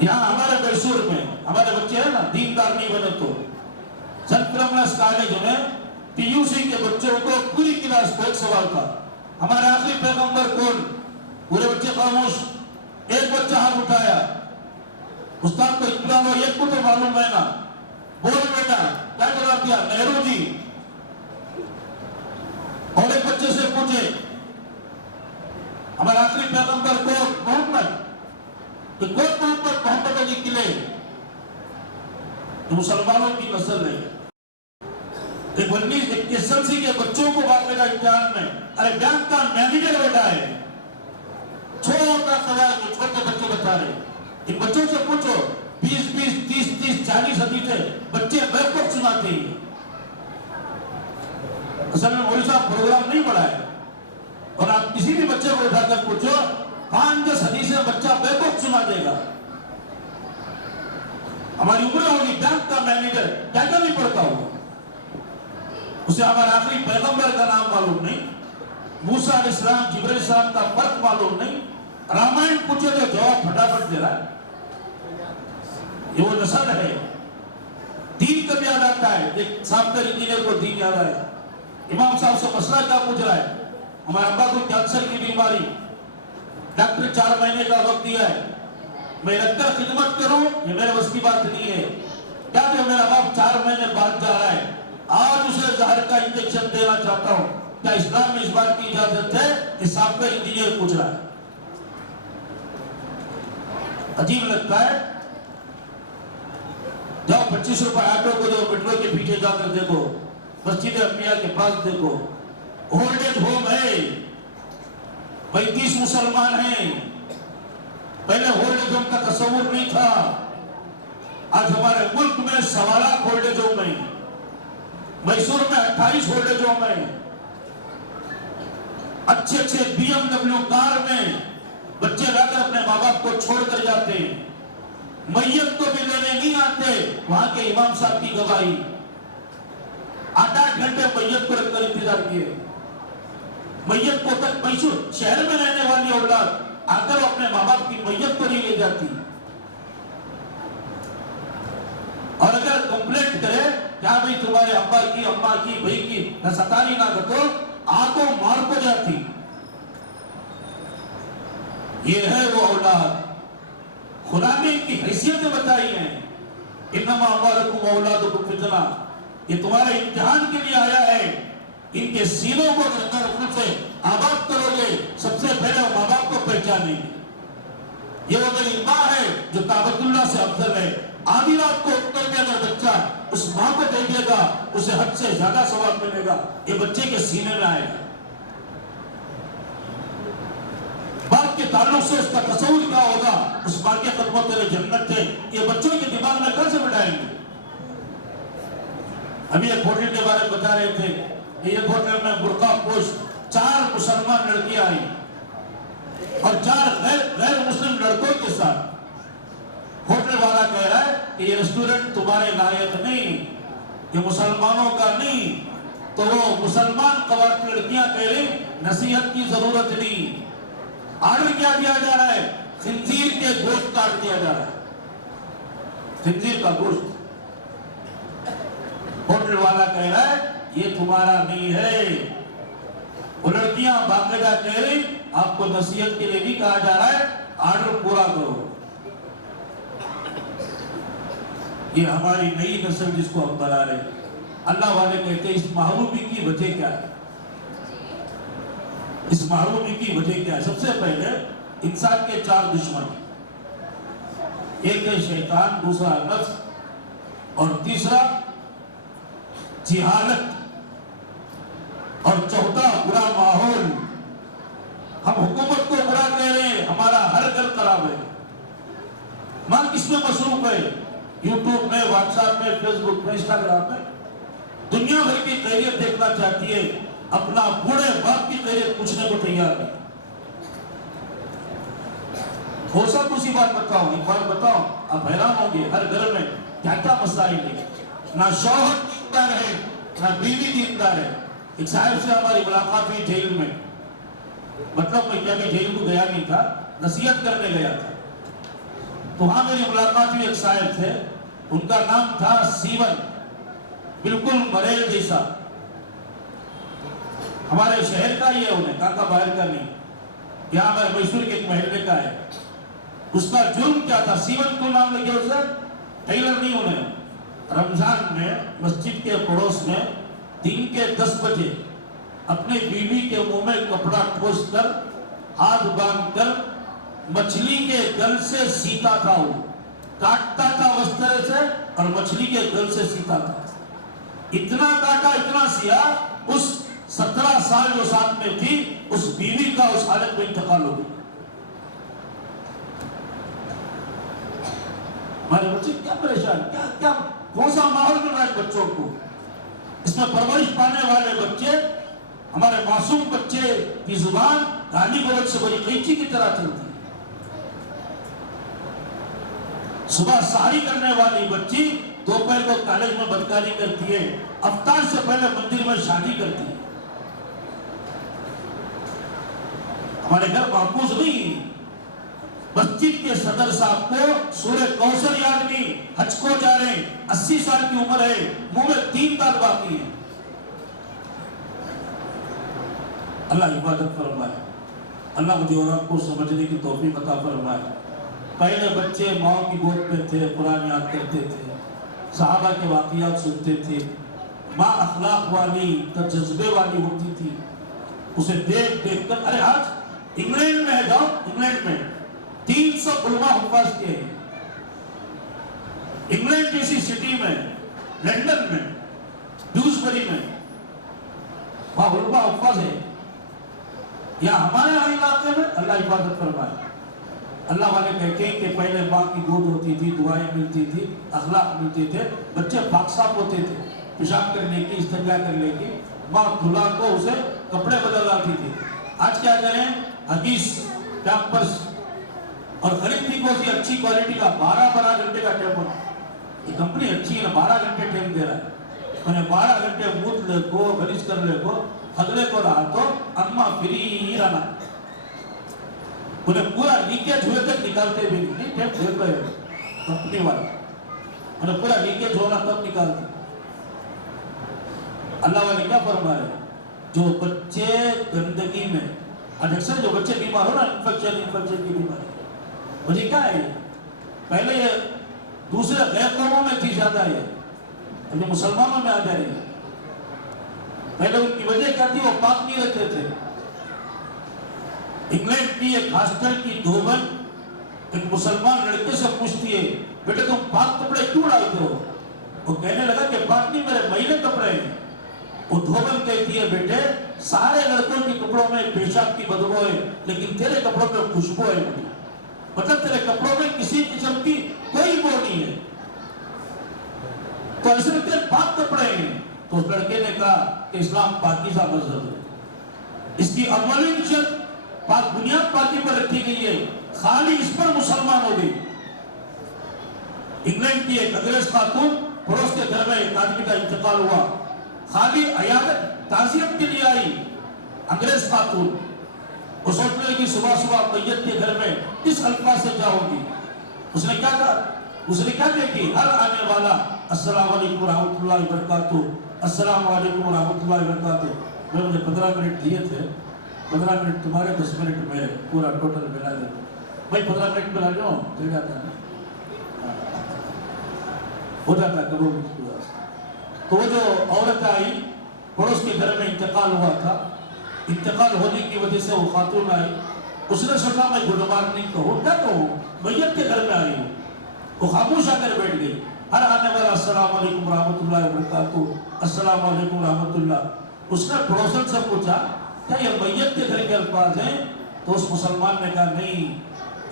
یہاں ہمارے میسور میں ہمارے بچے ہیں نا دیندار نہیں بنے تو سنت کرمنس کالج میں پی یو سی کے بچوں کو پوری کلاس کو ایک سوال تھا ہمارے آخری پیغمبر کون؟ پورے بچے خاموش. ایک بچہ ہاتھ اٹھایا. استاد کو اطلاع ہوا ایک کو تو معلوم ہے نا, بول بیٹا کیا جواب دیا؟ نہرو جی. اور ایک بچے سے پوچھے ہمارے آخری پیغمبر کون؟ محمد. تو کون محمد؟ محمد علی کلے. مسلمانوں کی نسل ہے. ایک 1981 کے بچوں کو باقاعدہ امتحان میں ارے بینک کا مینیجر بیٹا ہے, چھوٹا سوال میں چھوٹے بچے بتا رہے. ان بچوں سے پوچھو 20 30 40 حدیثیں بچے بیوقوف سناتے ہیں. اصل میں مولوی صاحب پروگرام نہیں پڑھا ہے, اور آپ کسی بھی بچے کو اٹھا کر پوچھو 5-10 حدیثیں بچہ بیوقوف سنا دے گا. ہماری عمر ہوگی بینک کا مینیجر کیا نہیں پڑھتا ہو, اسے ہمارے آخری پیغمبر کا نام معلوم نہیں, موسیٰ علیہ السلام جبرائیل علیہ السلام کا فرق معلوم نہیں, رامائن پوچھے تو جواب پھٹافٹ دے رہا ہے. یہ وہ نسل ہے. دین کب یاد آتا ہے؟ ایک سافٹ ویئر انجینئر کو دین یاد آیا. امام صاحب سے مسئلہ کیا پوچھ رہا ہے؟ ہمارے ابا کو کینسر کی بیماری, ڈاکٹر 4 مہینے کا وقت دیا ہے, میں لگ کر خدمت کروں یہ میرے بس کی بات نہیں ہے. کیا کہ میرا باپ 4 مہینے بعد جا رہا ہے, آج اسے زہر کا انجیکشن دینا چاہتا ہوں, کیا اسلام میں اس بات کی اجازت ہے؟ کہ سافٹ ویئر انجینئر پوچھ رہا ہے. عجیب لگتا ہے. جاؤ 25 روپے آٹو کو دو, میٹرو کے پیچھے جا کر دیکھو, مسجد انبیاء کے پاس دیکھو, اولڈ ایج ہوم ہے, 35 مسلمان ہیں. پہلے اولڈ ایج ہوم کا تصور نہیں تھا. آج ہمارے ملک میں 1.25 لاکھ اولڈ ایج ہوم ہیں. میسور میں 28 اولڈ ایج ہوم ہیں. اچھے BMW کار میں بچے لا کر اپنے ماں باپ کو چھوڑ کر جاتے ہیں. میت کو بھی لینے نہیں آتے, وہاں کے امام صاحب کی گواہی. 8 گھنٹے میت کو رکھ کر انتظار کیے. میت کو تک میسور شہر میں رہنے والی اولاد آ کر اپنے ماں باپ کی میت کو نہیں لے جاتی. اور اگر کمپلینٹ کرے کیا بھئی تمہارے ابا کی اماں کی بھائی کی نہ ستانی نہ گتو آنکھوں مار کو جاتی. یہ ہے وہ اولاد. خدا نے ان کی حیثیتیں بتائی ہیں. انما اموالکم اولادکم فتنہ, یہ تمہارے امتحان کے لیے آیا ہے. ان کے سینوں کو رکھنے سے آباد کرو گے, سب سے پہلے ماں باپ کو پہچانیں گے. یہ وہ میری ماں ہے جو کعبۃ اللہ سے افضل ہے. آدھی رات کو اٹھ کر کے اگر بچہ اس ماں کو دیکھے گا اسے حد سے زیادہ ثواب ملے گا. یہ بچے کے سینے میں آئے گا. باپ کے تعلق سے اس کا تصور کیا ہوگا, اس ماں کے قدموں تیرے جنت تھے, یہ بچوں کے دماغ میں کیسے بٹھائیں گے. ابھی ایک ہوٹل کے بارے میں بتا رہے تھے, ایک ہوٹل میں برقع پوش 4 مسلمان لڑکیاں آئیں اور 4 غیر مسلم لڑکوں کے ساتھ. ہوٹل والا کہہ رہا ہے کہ یہ ریسٹورنٹ تمہارے لائق نہیں, یہ مسلمانوں کا نہیں. تو وہ مسلمان خواتین لڑکیاں کہہ رہی نصیحت کی ضرورت نہیں. آرڈر کیا دیا جا رہا ہے؟ خنزیر کے گوشت کاٹ دیا جا رہا ہے, خنزیر کا گوشت. ہوٹل والا کہہ رہا ہے یہ تمہارا نہیں ہے. وہ لڑکیاں باقاعدہ کہہ رہی آپ کو نصیحت کے لیے بھی کہا جا رہا ہے, آرڈر پورا کرو. یہ ہماری نئی نسل جس کو ہم بنا رہے ہیں, اللہ والے کہتے ہیں اس محرومی کی وجہ کیا ہے؟ اس محرومی کی وجہ کیا ہے؟ سب سے پہلے انسان کے 4 دشمن, ایک ہے شیطان, دوسرا نفس, اور تیسرا جہالت, اور چوتھا برا ماحول. ہم حکومت کو برا کہہ رہے ہیں, ہمارا ہر گھر خراب ہے. ماں کس میں مصروف ہے؟ یوٹیوب میں, واٹس ایپ میں, فیس بک میں, انسٹاگرام میں. دنیا بھر کی خیریت دیکھنا چاہتی ہے, اپنا بوڑھے باپ کی خیریت پوچھنے کو تیار ہے. ہو سب اسی بات بتاؤں, ایک بات بتاؤں, آپ حیران ہوں گے ہر گھر میں کیا کیا مسائل ہیں. نہ شوہر دیندار ہے, نہ بیوی دیندار ہے. ایک صاحب سے ہماری ملاقات ہوئی جیل میں, مطلب میں کیا کہ جیل کو گیا نہیں تھا, نصیحت کرنے گیا تھا. تو وہاں میری ملاقات ہوئی، ایک صاحب تھے، ان کا نام تھا سیون، بالکل مریل جیسا، ہمارے شہر کا ہی ہے، انہیں کاکا باہر کا نہیں، یہاں ہمارے میسور کے ایک محلے کا ہے۔ اس کا جرم کیا تھا؟ سیون کو نام لگے اسے، ٹیلر نہیں انہیں۔ رمضان میں مسجد کے پڑوس میں دن کے 10 بجے اپنے بیوی کے منہ میں کپڑا ٹھوس کر ہاتھ باندھ کر مچھلی کے گل سے سیتا تھا، وہ کاٹتا تھا اس طرح سے اور مچھلی کے گل سے سیتا تھا، اتنا کاٹا اتنا سیا، اس 17 سال جو ساتھ میں تھی اس بیوی کا اس حالت میں انتقال ہو گیا۔ ہمارے بچے کیا پریشان، کیا کون سا ماحول مل رہا ہے بچوں کو؟ اس میں پرورش پانے والے بچے، ہمارے معصوم بچے کی زبان گالی گلوچ سے بڑی قینچی کی طرح چلتی ہے۔ صبح سحری کرنے والی بچی دوپہر کو کالج میں بدکاری کرتی ہے، افطار سے پہلے مندر میں شادی کرتی ہے۔ ہمارے گھر محفوظ نہیں۔ مسجد کے صدر صاحب کو سورہ کوثر یاد نہیں، حج کو جا رہے ہیں، 80 سال کی عمر ہے، منہ میں 3 دانت باقی ہیں۔ اللہ عبادت فرمائے، اللہ مجھے اور آپ کو سمجھنے کی توفیق عطا فرمائے۔ پہلے بچے ماں کی گود میں تھے، قرآن یاد کرتے تھے، صحابہ کے واقعات سنتے تھے، ماں اخلاق والی، جذبے والی ہوتی تھی، اسے دیکھ دیکھ کر۔ ارے آج انگلینڈ میں ہے، جاؤ انگلینڈ میں 300 علماء حفاظ کے ہیں، انگلینڈ جیسی سٹی میں، لندن میں، ڈیوزبری میں، وہاں علماء حفاظ ہیں۔ یا ہمارے ہر علاقے میں اللہ حفاظت فرمائے۔ اللہ والے کہتے ہیں کہ پہلے ماں کی گود ہوتی تھی، دعائیں ملتی تھی، اخلاق ملتے تھے، بچے پاک صاف ہوتے تھے، پیشاب کرنے کی، استنجا کرنے کی، ماں دھلا کو اسے کپڑے بدل لاتی تھی۔ آج کیا کریں؟ حدیث پیمپرس اور خریدتی کو سی اچھی کوالٹی کا 12 گھنٹے کا ٹیم ہونا۔ یہ کمپنی اچھی ہے نا، 12 گھنٹے ٹیم دے رہا ہے، انہیں 12 گھنٹے موت لے کو خریج کر لے کو اگلے کو رہا تو اما فری رہنا، انہیں پورا لیکیج ہوئے تک نکالتے بھی نہیں، ٹیم دے گئے کمپنی والے، انہیں پورا لیکیج ہونا تب نکالتے۔ اللہ والے کیا فرما رہے ہیں؟ جو بچے گندگی میں، آج اکثر جو بچے بیمار ہو نا، انفیکشن کی بیماری، وجہ کیا ہے؟ پہلے یہ دوسرے غیر قوموں میں تھی زیادہ، یہ ابھی مسلمانوں میں آ جائے گی۔ پہلے ان کی وجہ کیا تھی؟ وہ پاک نہیں رہتے تھے۔ انگلینڈ کی ایک ہاسٹل کی دھوبن ایک مسلمان لڑکے سے پوچھتی ہے، بیٹے تم پاک کپڑے کیوں ڈالتے ہو؟ وہ کہنے لگا کہ پاک نہیں، میرے میلے کپڑے ہیں۔ وہ دھوبن کہتی ہے، بیٹے سارے لڑکوں کے کپڑوں میں پیشاب کی بدبو ہے، لیکن تیرے کپڑوں میں خوشبو ہے، مطلب تیرے کپڑوں میں کسی قسم کی کوئی بو نہیں ہے، تو ایسے تیرے پاک کپڑے ہیں۔ تو اس لڑکے نے کہا کہ اسلام پاکیزہ مذہب ہے، اس کی اولین شرط پاک بنیاد پاکی پر رکھی گئی ہے، خالی اس پر مسلمان ہو گئی۔ انگلینڈ کی ایک انگریز خاتون، پڑوس کے گھر میں ایک آدمی کا انتقال ہوا، خالی عیادت تعزیت کے لیے آئی انگریز خاتون، وہ سوچنے لگی صبح صبح میت کے گھر میں اس الفاظ سے جاؤ گی۔ اس نے کیا کہا؟ اس نے کیا دیکھی؟ ہر آنے والا السلام علیکم ورحمۃ اللہ وبرکاتہ، السلام علیکم ورحمۃ اللہ وبرکاتہ۔ میں مجھے 15 منٹ دیے تھے، 15 منٹ تمہارے، 10 منٹ میرے، پورا ٹوٹل ملا دے بھائی 15 منٹ ملا لو، چل جاتا ہے، ہو جاتا ہے کبھی۔ تو وہ جو عورت آئی، پڑوس کے گھر میں انتقال ہوا تھا، انتقال ہونے کی وجہ سے وہ خاتون آئی، اس نے سوچا میں گڈ مارننگ کہوں، کیا کہوں، میت کے گھر میں آئی ہوں۔ وہ خاموش آ کر بیٹھ گئی، ہر آنے والا السلام علیکم ورحمۃ اللہ وبرکاتہ، السلام علیکم ورحمۃ اللہ۔ اس نے پڑوسن سے پوچھا کیا یہ میت کے گھر کے الفاظ ہیں؟ تو اس مسلمان نے کہا نہیں،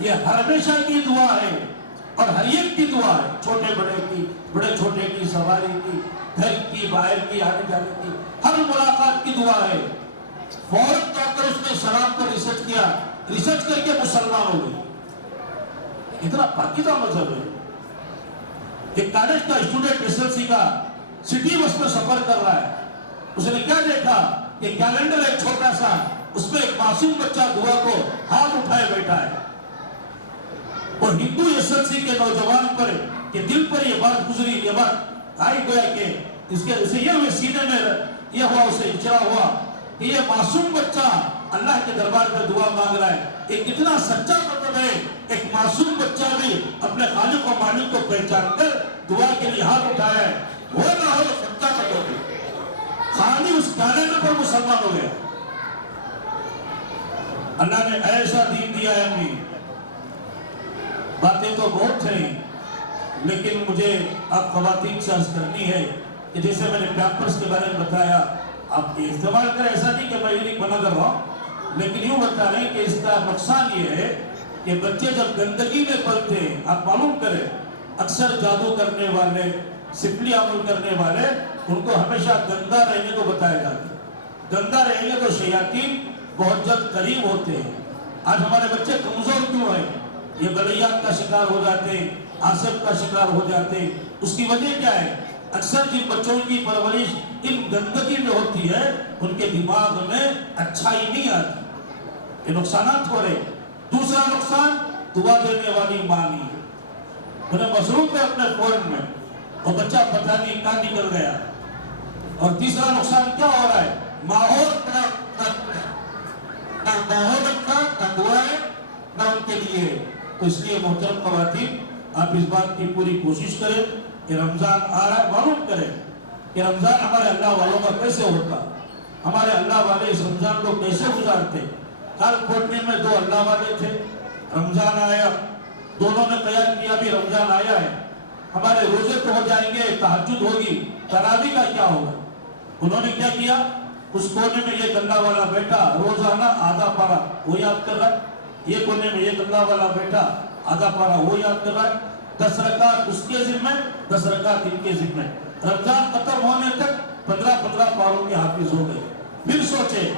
یہ ہمیشہ کی دعا ہے اور ہر ایک کی دعا ہے، چھوٹے بڑے کی، بڑے چھوٹے کی، سواری کی، گھر کی، باہر کی، آنے جانے کی، ہر ملاقات کی دعا ہے۔ فوراً جا کر اس نے سلام پر ریسرچ کیا، ریسرچ کر کے مسلمان ہو گئی۔ اتنا پاکیزہ مذہب ہے۔ ایک کالج کا اسٹوڈنٹ ایسلسی کا سٹی بس میں سفر کر رہا ہے، اس نے کیا دیکھا کہ کیلنڈر ایک چھوٹا سا، اس میں ایک معصوم بچہ دعا کو ہاتھ اٹھائے بیٹھا ہے۔ اور ہندو SSLC کے نوجوان پر کہ دل پر یہ بات گزری، یہ بات آئی گویا کہ اسے یہ سینے میں یہ ہوا، اسے اچرا ہوا کہ یہ معصوم بچہ اللہ کے دربار میں دعا مانگ رہا ہے۔ ایک اتنا سچا مطلب ہے، ایک معصوم بچہ بھی اپنے خالق و مالک کو پہچان کر دعا کے لیے ہاتھ اٹھایا ہے، وہ نہ ہو سچا مطلب ہے۔ خالی اس گانے پر مسلمان ہو گیا۔ اللہ نے ایسا دین دیا ہے امی، باتیں تو بہت ہیں لیکن مجھے آپ خواتین سے عرض کرنی ہے کہ جیسے میں نے پیمپرز کے بارے میں بتایا، آپ استعمال کریں، ایسا نہیں کہ میں یہ نہیں منع کر رہا ہوں، لیکن یوں بتا رہے ہیں کہ اس کا نقصان یہ ہے کہ بچے جب گندگی میں پلتے ہیں، آپ معلوم کریں اکثر جادو کرنے والے، سفلی عمل کرنے والے، ان کو ہمیشہ گندا رہنے کو بتایا جاتا ہے۔ گندا رہیں گے تو شیاطین بہت جلد قریب ہوتے ہیں۔ آج ہمارے بچے کمزور کیوں ہیں؟ یہ بلیات کا شکار ہو جاتے ہیں، آصف کا شکار ہو جاتے ہیں۔ اس کی وجہ کیا ہے؟ اکثر جن بچوں کی پرورش ان گندگی میں ہوتی ہے، ان کے دماغ میں اچھائی نہیں آتی۔ یہ نقصانات ہو رہے۔ دوسرا نقصان، دعا دینے والی ماں نہیں ہے، انہیں مصروف ہے اپنے فون میں، اور بچہ پتہ نہیں کہاں نکل گیا۔ اور تیسرا نقصان کیا ہو رہا ہے؟ ماحول نہ ماحول اچھا، نہ دعائیں، نہ ان کے لیے۔ تو اس لیے محترم خواتین، آپ اس بات کی پوری کوشش کریں کہ رمضان آ رہا ہے، معلوم کریں کہ رمضان ہمارے اللہ والوں کا کیسے ہوتا، ہمارے اللہ والے اس رمضان کو کیسے گزارتے۔ کل کھولنے میں 2 اللہ والے تھے، رمضان آیا، دونوں نے خیال کیا بھی رمضان آیا ہے، ہمارے روزے تو ہو جائیں گے، تہجد ہوگی، تراویح کا کیا ہوگا؟ انہوں نے کیا کیا؟ اس کونے میں ایک اللہ والا بیٹا روزانہ آدھا پارا وہ یاد کر رہا ہے، یہ کونے میں ایک اللہ والا بیٹا آدھا پارا وہ یاد کر رہا ہے، 10 رکعت اس کے ذمہ، 10 رکعت ان کے ذمہ۔ رمضان ختم ہونے تک 15 پاروں کے حافظ ہو گئے۔ پھر سوچے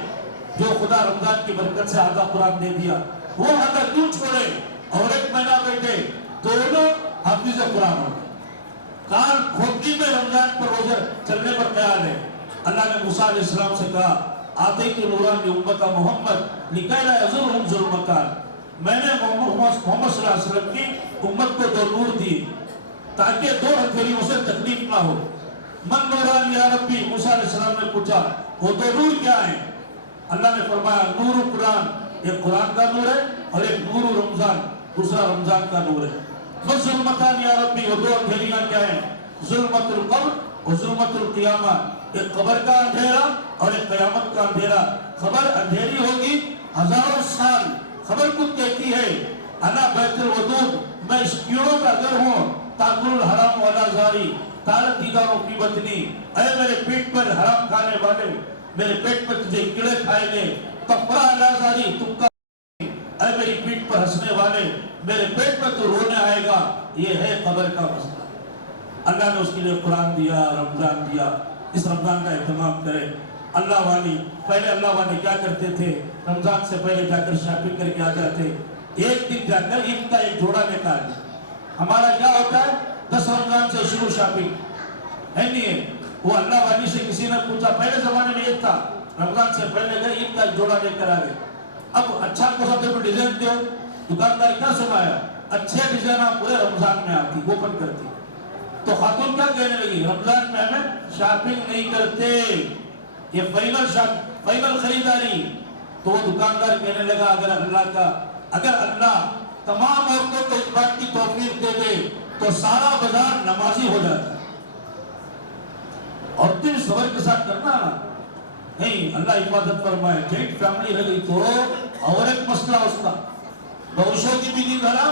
جو خدا رمضان کی برکت سے آدھا قرآن دے دیا، وہ آدھا کیوں چھوڑے اور 1 مہینہ بیٹھے، دونوں حافظ قرآن ہو گئے۔ کان کھوٹی میں رمضان پر روزہ چلنے پر خیال ہے۔ اللہ نے موسیٰ علیہ السلام سے کہا، آتیت نوران لامت محمد لکی لا یضرهم ظلمتان، میں نے محمد صلی اللہ علیہ وسلم کی امت کو 2 نور دیے تاکہ 2 اندھیریوں سے تکلیف نہ ہو۔ من نوران یا ربی، موسیٰ علیہ السلام نے پوچھا وہ 2 نور کیا ہیں؟ اللہ نے فرمایا نور قرآن، ایک قرآن کا نور ہے، اور ایک نور رمضان، دوسرا رمضان کا نور ہے۔ بس ظلمتان یا ربی، وہ 2 اندھیریاں کیا ہیں؟ ظلمت القبر اور ظلمت القیامہ، ایک قبر کا اندھیرا اور ایک قیامت کا اندھیرا۔ خبر اندھیری ہوگی 1000 سال، خبر کچھ کہتی ہے انا بیت الودود، میں اس کیڑوں کا گھر ہوں، تاکل الحرام والا زاری تالت دیداروں کی بطنی، اے میرے پیٹ پر حرام کھانے والے، میرے پیٹ پر تجھے کیڑے کھائیں گے، تفرہ اللہ زاری تکا، اے میری پیٹ پر ہنسنے والے، میرے پیٹ پر تو رونے آئے گا۔ یہ ہے قبر کا مسئلہ۔ اللہ نے اس کے لیے قرآن دیا، رمضان دیا۔ اس رمضان کا اہتمام کرے۔ اللہ والی، پہلے اللہ والے کیا کرتے تھے؟ رمضان سے پہلے جا کر شاپنگ کر کے آ جاتے، ایک دن جا کر عید کا ایک جوڑا لے کر آ جاتے۔ ہمارا کیا ہوتا ہے؟ 10 رمضان سے شروع شاپنگ ہے نہیں ہے۔ وہ اللہ والی سے کسی نے پوچھا، پہلے زمانے میں یہ تھا، رمضان سے پہلے گئے عید کا ایک جوڑا لے کر آ گئے۔ اب اچھا کو سب سے ڈیزائن دو، دکاندار کیا سنایا؟ اچھے ڈیزائن آپ پورے رمضان میں آتی، اوپن کرتی۔ تو خاتون کیا کہنے لگی؟ رمضان میں ہمیں شاپنگ نہیں کرتے، یہ فائنل خریداری۔ تو وہ دکاندار کہنے لگا اگر اللہ تمام عورتوں کو اس بات کی توفیق دے دے تو سارا بازار نمازی ہو جاتا ہے۔ اور تم صبر کے ساتھ کرنا نا، نہیں اللہ حفاظت فرمائے۔ جوائنٹ فیملی رہ گئی تو اور ایک مسئلہ اس کا، بہوشوں کی بھی نہیں دھرا،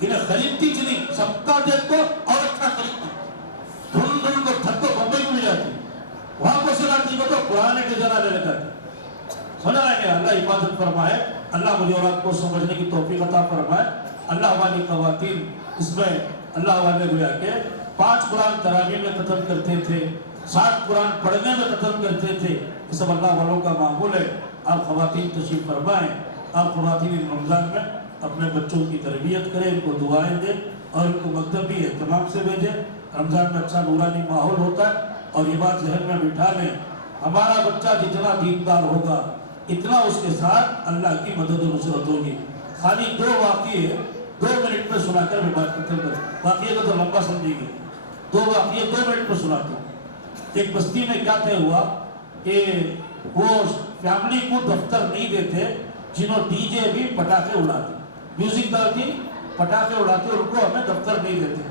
انہیں خریدتی چلی، سب کا دیکھو اور اچھا خریدتی، دھن کو تھک کو بمبئی میں جاتی، وہاں کو سناتی کو تو پرانے کے جنا لے لگا۔ سنا رہے ہیں؟ اللہ حفاظت فرمائے، اللہ مجھے اور آپ کو سمجھنے کی توفیق عطا فرمائے۔ اللہ والی خواتین، اس میں اللہ والے گویا کہ 5 قرآن تراویح میں ختم کرتے تھے، 60 قرآن پڑھنے میں ختم کرتے تھے۔ یہ سب اللہ والوں کا معمول ہے۔ آپ خواتین تشریف فرمائیں، آپ خواتین ان رمضان میں اپنے بچوں کی تربیت کریں، ان کو دعائیں دیں اور ان کو مکتبی اہتمام سے بھیجیں۔ رمضان میں اچھا نورانی ماحول ہوتا ہے، اور یہ بات ذہن میں بٹھا لیں، ہمارا بچہ جتنا دیندار ہوگا اتنا اس کے ساتھ اللہ کی مدد و نصرت ہوگی۔ خالی 2 واقعے 2 منٹ میں سنا کر میں بات ختم کروں. واقعے کو تو لمبا سمجھیں گے. 2 واقعے 2 منٹ میں سناتا ہوں. ایک بستی میں کیا طے ہوا کہ وہ فیملی کو دفتر نہیں دیتے جنہوں ڈی جے بھی پٹاخے اڑاتے, میوزک ڈالتی پٹاخے اڑاتے, ان کو ہمیں دفتر نہیں دیتے.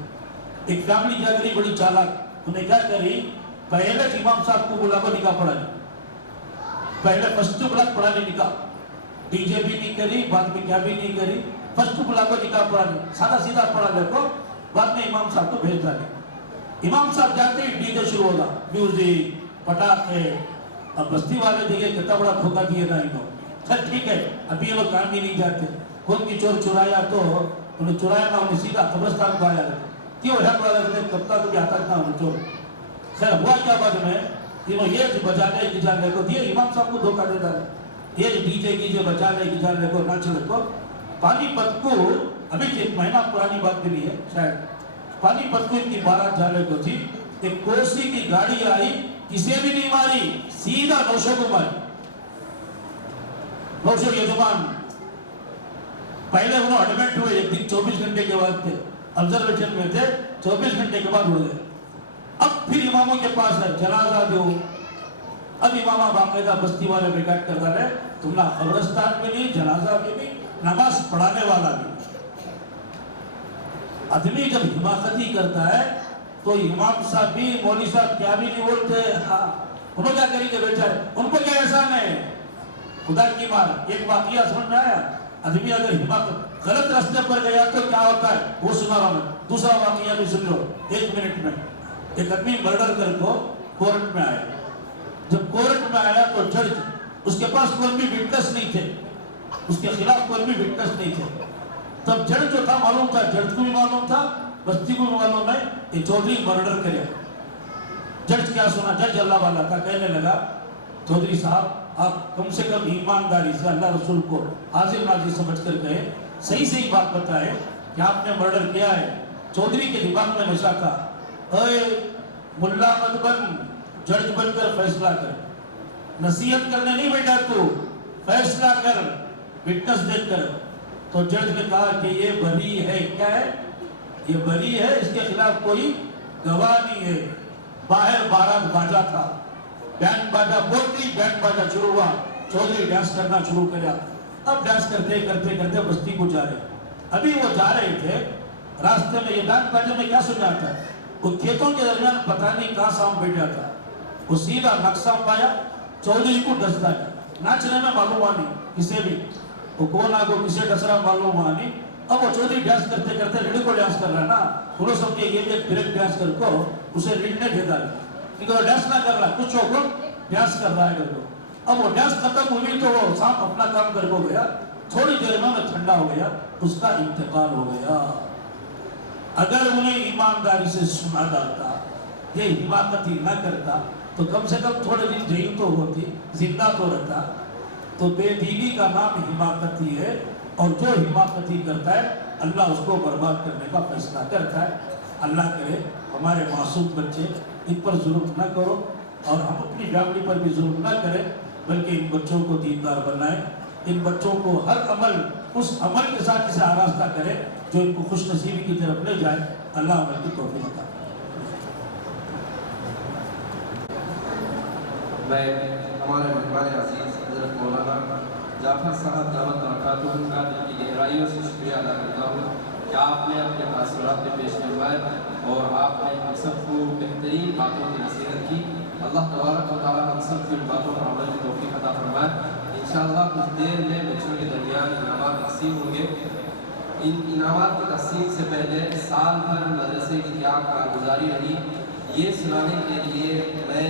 ایک فیملی کیا کری بڑی چالاک, انہیں کیا کری, پہلے امام صاحب کو بلا کر نکاح پڑھا لی. پہلے فرسٹ بلاک پڑھا لی نکاح, ڈی جے بھی نہیں کری, بعد میں کیا بھی نہیں کری, فرسٹ بلا کر نکاح پڑھا لی, سادہ سیدھا پڑھا لے کو, بعد میں امام صاحب کو بھیج ڈالے. امام صاحب جاتے ہی ڈی جے شروع ہوگا, میوزک پٹاخے. اب بستی والے دیکھے کتنا بڑا دھوکہ دیے نا انہوں. چل ٹھیک ہے, ابھی یہ لوگ کام بھی نہیں جاتے, کون کی چور چرایا تو انہیں چرایا نہ, انہیں سیدھا قبرستان کو آیا رہتے کیوں ہے پڑا رہتے, کب تک بھی آتا نہ انہیں چور. خیر ہوا کیا بعد میں, انہوں یہ بجانے کی جانے کو دیے, امام صاحب کو دھوکہ دے ڈالے. یہ ڈی جے کی جو بجانے کی جانے کو ناچنے کو. پانی پت کو ابھی 1 مہینہ پرانی بات کے لیے شاید, پانی پت کو ان کی بارات جانے کو تھی. ایک کوسی کی گاڑی آئی, کسے بھی نہیں ماری, سیدھا نوشوں کو ماری. نوشوں یجمان پہلے انہوں ایڈمٹ ہوئے, ایک دن 24 گھنٹے کے بعد تھے, آبزرویشن میں تھے, 24 گھنٹے کے بعد اڑ گئے. اب پھر اماموں کے پاس ہے, جنازہ دو. اب امامہ باقاعدہ بستی والے ریکارڈ کرتا رہے, تم نہ قبرستان میں نہیں, جنازہ میں نہیں, نماز پڑھانے والا بھی. آدمی جب حماقتی کرتا ہے تو امام صاحب بھی, مولوی صاحب کیا بھی نہیں بولتے. انہوں کیا کریں گے بیچارے, ان کو کیا احسان ہے, خدا کی مار. ایک واقعہ سمجھ میں آیا, آدمی اگر حماقت غلط راستے پر گیا تو کیا ہوتا ہے وہ سنا رہا میں. دوسرا واقعہ بھی سن لو 1 منٹ میں. ایک آدمی مرڈر کر کو کورٹ میں آیا. جب کورٹ میں آیا تو جج, اس کے پاس کوئی بھی وٹنس نہیں تھے, اس کے خلاف کوئی بھی وٹنس نہیں تھے. تب جج جو تھا معلوم تھا, جج کو بھی معلوم تھا, بستی کو بھی معلوم ہے کہ چودھری مرڈر کرے. جج کیا سنا, جج اللہ والا کا کہنے لگا, چودھری صاحب آپ کم سے کم ایمانداری سے اللہ رسول کو حاضر ناظر سمجھ کر کہے, صحیح بات بتائے کہ آپ نے مرڈر کیا ہے. چودھری کے دماغ میں نشہ تھا, اے ملا مت بن, جج بن کر فیصلہ کر. نصیحت کرنے نہیں بیٹا تو, فیصلہ کر وٹنس دیکھ کر. تو جج نے کہا کہ یہ بری ہے. کیا ہے یہ بری ہے, اس کے خلاف کوئی گواہ نہیں ہے. باہر بارات باجا تھا, بینڈ باجا بولتی, بینڈ باجا شروع ہوا, چودھری ڈانس کرنا شروع کیا. اب ڈانس کرتے کرتے کرتے بستی کو جا رہے. ابھی وہ جا رہے تھے, راستے میں یہ بینڈ باجے میں کیا سناتا ہے, وہ کھیتوں کے درمیان پتہ نہیں کہاں سام بیٹھا تھا, وہ سیدھا نقشہ پایا, چودھری کو ڈستا ہے. ناچنے میں معلوم ہوا نہیں کسے بھی, وہ کون آگو کسے ڈس رہا معلوم ہوا نہیں. اب وہ چودھری ڈانس کرتے کرتے ریڈ کو ڈانس کر رہا ہے نا, انہوں سمجھے یہ ایک بریک ڈانس کر کو اسے ریڈ نے دے ڈالا, کیونکہ وہ ڈانس نہ کر رہا, کچھ ہو کو ڈانس کر رہا ہے کر کو. اب وہ ڈانس ختم ہوئی تو وہ سانپ اپنا کام کر کو گیا, تھوڑی دیر میں ٹھنڈا ہو گیا, اس کا انتقال ہو گیا. اگر انہیں ایمانداری سے سنا جاتا, یہ حماقتی نہ کرتا, تو کم سے کم تھوڑے دن جیل تو ہوتی, زندہ تو رہتا. تو بے دینی کا نام حماقتی ہے, اور جو حماقتی کرتا ہے اللہ اس کو برباد کرنے کا فیصلہ کرتا ہے. اللہ کرے ہمارے معصوم بچے ان پر ظلم نہ کرو, اور ہم اپنی فیملی پر بھی ظلم نہ کریں, بلکہ ان بچوں کو دیندار بنائیں. ان بچوں کو ہر عمل اس عمل کے ساتھ اسے آراستہ کرے جو ان کو خوش نصیبی کی طرف لے جائے. اللہ عمل کی توفیق عطا کرے. میں ہمارے مہمان عزیز حضرت مولانا جعفر صاحب دعوت برکاتہ کا دل کی گہرائیوں سے شکریہ ادا کرتا ہوں کہ آپ نے اپنے تاثرات میں پیش کروائے اور آپ نے ہم سب کو بہترین باتوں کی نصیحت کی. اللہ تبارک و تعالیٰ ہم سب کی ان باتوں پر عمل کی توفیق عطا فرمائے. انشاءاللہ کچھ دیر میں بچوں کے درمیان انعامات تقسیم ہوں گے. ان انعامات کی تقسیم سے پہلے سال بھر مدرسے کی کیا کارگزاری رہی, یہ سنانے کے لیے میں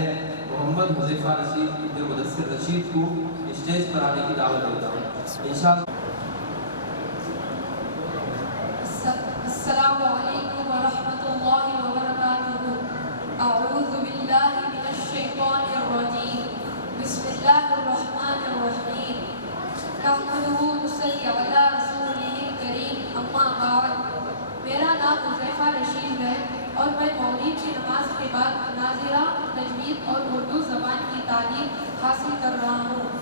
محمد حذیفہ رشید ابن مدثر رشید کو اسٹیج پر آنے کی دعوت دیتا ہوں. انشاءاللہ. السلام علیکم ورحمۃ اللہ وبرکاتہ. اعوذ باللہ من الشیطان الرجیم. بسم اللہ الرحمن الرحیم. نحمدہ ونصلی علی رسولہ الکریم. اما بعد. میرا نام حذیفہ رشید ہے اور میں مغرب کی نماز کے بعد ناظرہ, تجوید اور اردو زبان کی تعلیم حاصل کر رہا ہوں.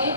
1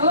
2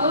2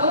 2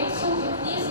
119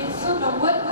190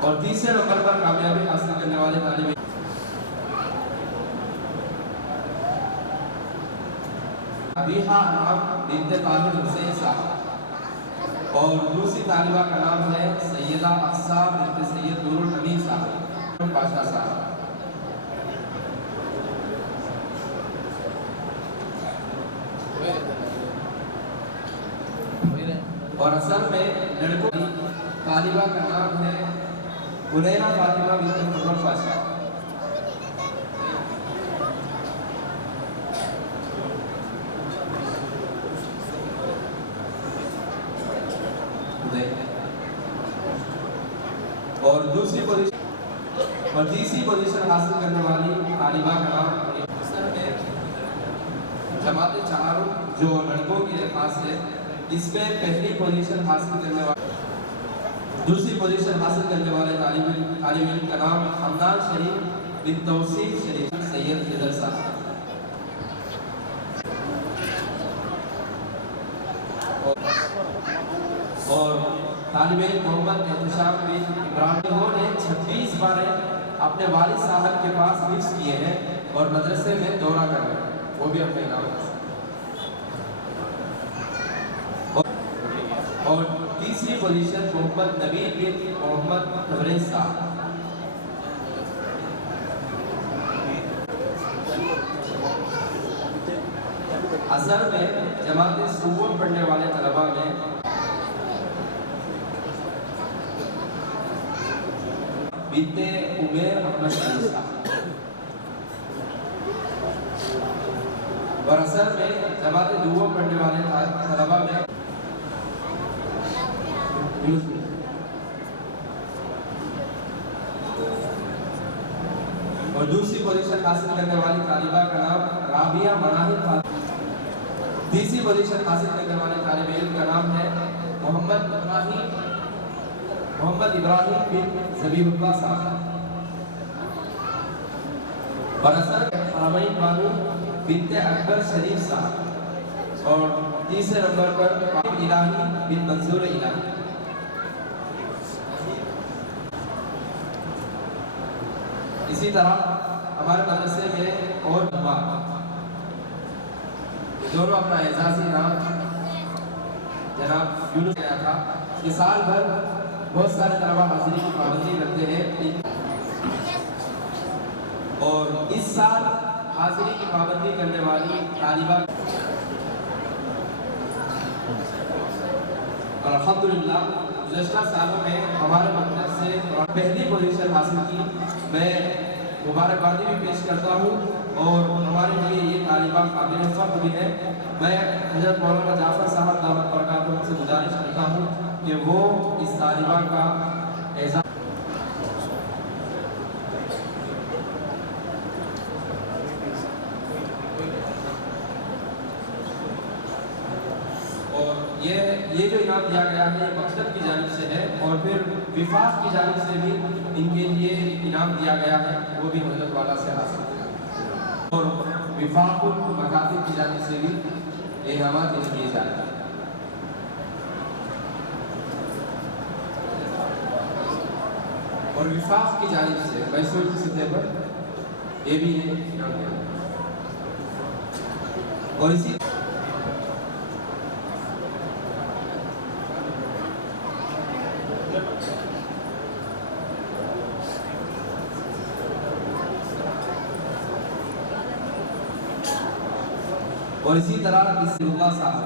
اور تیسرے نمبر پر کامیابی حاصل کرنے والے طالب علم ابیحہ انعام بنت طاہر حسین صاحب، اور دوسری طالبہ کا نام ہے سیدہ اقصیٰ بنت سید نور النبی صاحب بادشاہ صاحب۔ اور اصل میں لڑکوں کی طالبہ کا نام ہے علینا فاطمہ بنت محمد بادشاہ۔ اور دوسری پوزیشن اور تیسری پوزیشن حاصل کرنے والی طالبہ کا نام جماعت چہارم جو لڑکوں کے لیے خاص ہے، اس میں پہلی پوزیشن حاصل کرنے والی دوسری پوزیشن حاصل کرنے والے طالب علم کا نام حمدان شریف بن توصیف شریف سید فضل صاحب۔ اور طالب علم محمد احتشام بن ابراہیم نے 26 بار اپنے والد صاحب کے پاس حفظ کیے ہیں اور مدرسے میں دورہ کر رہے ہیں، وہ بھی اپنے نام ہے۔ اور تیسری پوزیشن محمد نبی بن محمد تبریز صاحب۔ اثر میں جماعت سکون پڑھنے والے طلباء میں بنت عمیر احمد شریف صاحب، اور اثر میں جماعت دوم پڑھنے والے طلباء میں اور دوسری پوزیشن حاصل کرنے والی طالبہ کا نام رابعہ مناہل فاطمہ۔ تیسری پوزیشن حاصل کرنے والے طالب علم کا نام ہے محمد ابراہیم بن زبیح اللہ صاحب، اور اثر حرمین بانو بنت اکبر شریف صاحب، اور تیسرے نمبر پر الہی بن منظور الہی۔ اسی طرح ہمارے مدرسے میں اور دونوں اپنا اعزازی نام جناب یونس کیا تھا کہ سال بھر بہت سارے طلبہ حاضری کی پابندی کرتے ہیں، اور اس سال حاضری کی پابندی کرنے والی طالبہ اور الحمدللہ گزشتہ سالوں میں ہمارے مکتب سے پہلی پوزیشن حاصل کی۔ میں مبارکبادی بھی پیش کرتا ہوں، اور ہمارے لیے یہ طالبہ قابل فخر بھی ہے۔ میں حضرت مولانا جعفر صاحب دعوت برکاتہ سے گزارش کرتا ہوں کہ وہ اس طالبہ کا اعزاز یہ جو انعام دیا گیا ہے یہ مکتب کی جانب سے ہے، اور پھر وفاق کی جانب سے بھی ان کے لیے انعام دیا گیا ہے، وہ بھی حضرت والا سے حاصل ہے، اور وفاق المکاتب کی جانب سے بھی انعامات دیے جا رہے ہیں۔ اور وفاق کی جانب سے میسور کی سطح پر یہ بھی انعام دیا گیا، اور اسی طرح بسم اللہ صاحب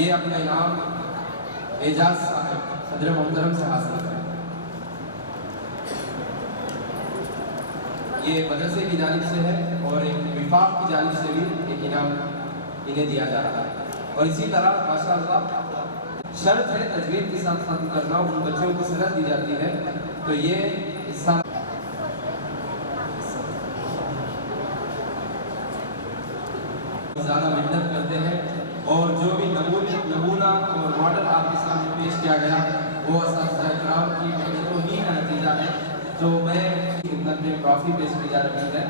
یہ اپنا انعام اعجاز صاحب صدر محترم سے حاصل کریں۔ یہ مدرسے کی جانب سے ہے، اور ایک وفاق کی جانب سے بھی ایک انعام انہیں دیا جا رہا ہے۔ اور اسی طرح ماشاءاللہ شرط ہے تجوید کے ساتھ ختم کرنا، ان بچوں کو سند دی جاتی ہے، تو یہ اس سال زیادہ محنت کرتے ہیں، اور جو بھی نمونہ اور ماڈل آپ کے سامنے پیش کیا گیا وہ اساتذہ کرام کی محنتوں ہی کا نتیجہ ہے، جو میں خدمت میں ٹرافی پیش کی جا رہی ہے۔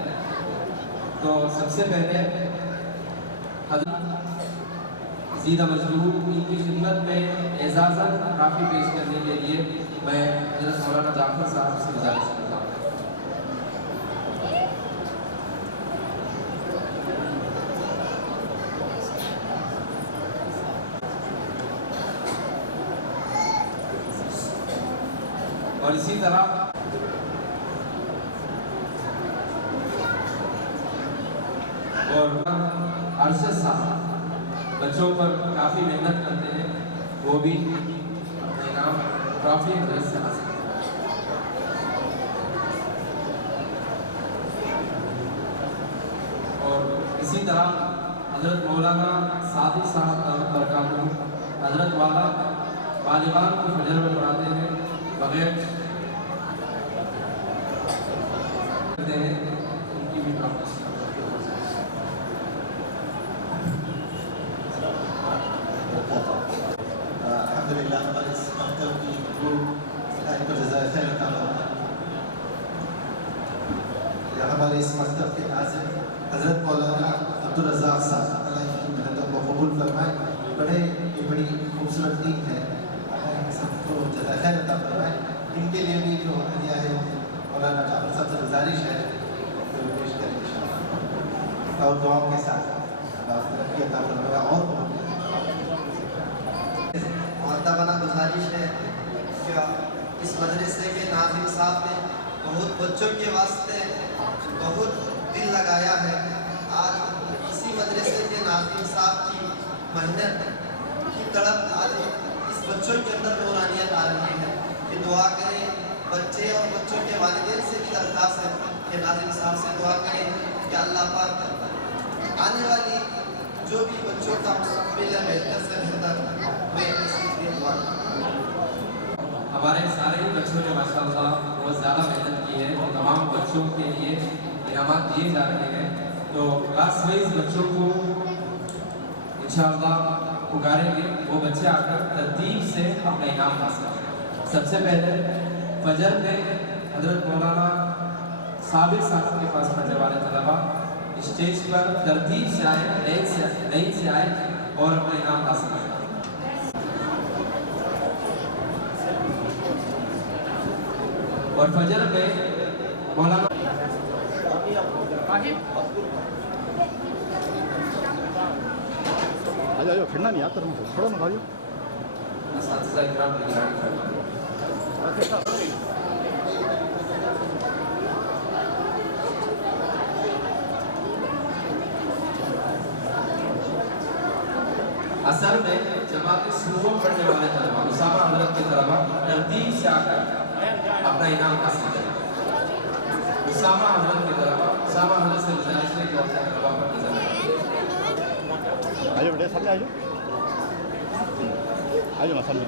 تو سب سے پہلے حضرت زیدہ مجروح ان کی خدمت میں اعزازاً کافی پیش کرنے کے لیے میں حضرت مولانا جعفر صاحب سے گزارش کرتا ہوں. اور اسی طرح اور ارشد صاحب بچوں پر کافی محنت کرتے ہیں, وہ بھی اپنے نام ٹرافی حضرت سے حاصل کرتے ہیں. اور اسی طرح حضرت مولانا صادق صاحب برکاتہ حضرت والا طالبان کو فجر میں پڑھاتے ہیں بغیر کرتے ہیں, ان کی بھی ٹرافی. الحمدللہ ہمارے اس مکتب کی ان کو جزائے خیر عطا فرمائے. ہمارے اس مکتب کے ناظم حضرت مولانا عبدالرزاق صاحب اللہ ان کی محنتوں کو قبول فرمائے. بڑی خوبصورت دین ہے, سب کو جزائے خیر عطا فرمائے. ان کے لیے بھی جو ہدیہ ہے مولانا جعفر صاحب سے گزارش ہے تو پیش کریں انشاءاللہ, اور دعاؤں کے ساتھ اللہ ترقی عطا فرمائے. اور معتبرہ گزارش ہے کہ اس مدرسے کے ناظم صاحب نے بہت بچوں کے واسطے بہت دل لگایا ہے. آج اسی مدرسے کے ناظم صاحب کی محنت کی تڑپ آج اس بچوں کے اندر نورانیت آ رہی ہے. کہ دعا کریں بچے اور بچوں کے والدین سے بھی درخواست ہے کہ ناظم صاحب سے دعا کریں کہ اللہ پاک آنے والی جو بھی بچوں کا مستقبل ہے بہتر سے بہتر ہمارے سارے ہی بچوں نے ماشاءاللہ بہت زیادہ محنت کی ہے. تمام بچوں کے لیے انعامات دیے جا رہے ہیں, تو کلاس وائز بچوں کو انشاءاللہ پکاریں گے. وہ بچے آ کر ترتیب سے اپنا انعام حاصل کریں. سب سے پہلے فجر میں حضرت مولانا صابر صاحب کے پاس پڑھنے والے طلبہ اسٹیج پر ترتیب سے آئے, لائن سے آئے اور اپنا انعام حاصل کریں. اور فجر میں مولانا آجو کھڑنا نہیں آتا تھوڑا نا بھائیو. اساتذہ اکرام کی نگرانی فرمائیں. اثر میں جماعت سنوں پڑھنے والے طلبہ اسامہ حضرت کے طلبہ ترتیب سے آ کر اپنا انعام حاصل کریں. اسامہ حضرت کے طلبہ اسامہ حضرت سے گزارش ہے کہ اپنے طلبہ پر نظر رکھیں. آجو بیٹے سامنے آجو نا سامنے.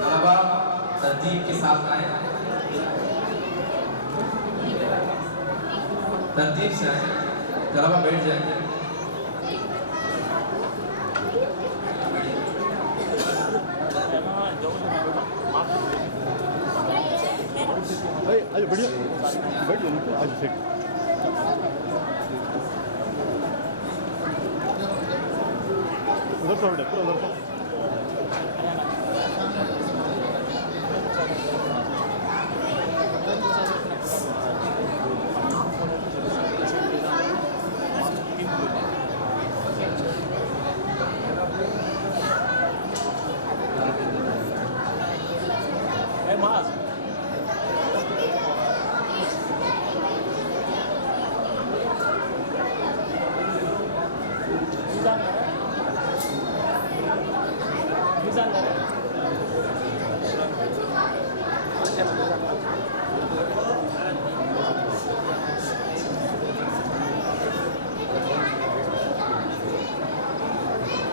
طلبہ ترتیب کے ساتھ آئیں, ترتیب سے آئیں. طلبہ بیٹھ جائیں. آجو بڑھیا بیٹھ جاؤ. آج سیٹ ادھر سے بیٹھے پورا ادھر سے.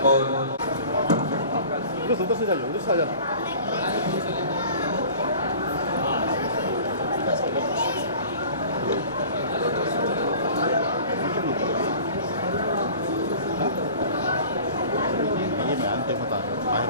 اور ادھر سے جاؤ, ادھر سے آ جانا. یہ میں آنتے بتا باہر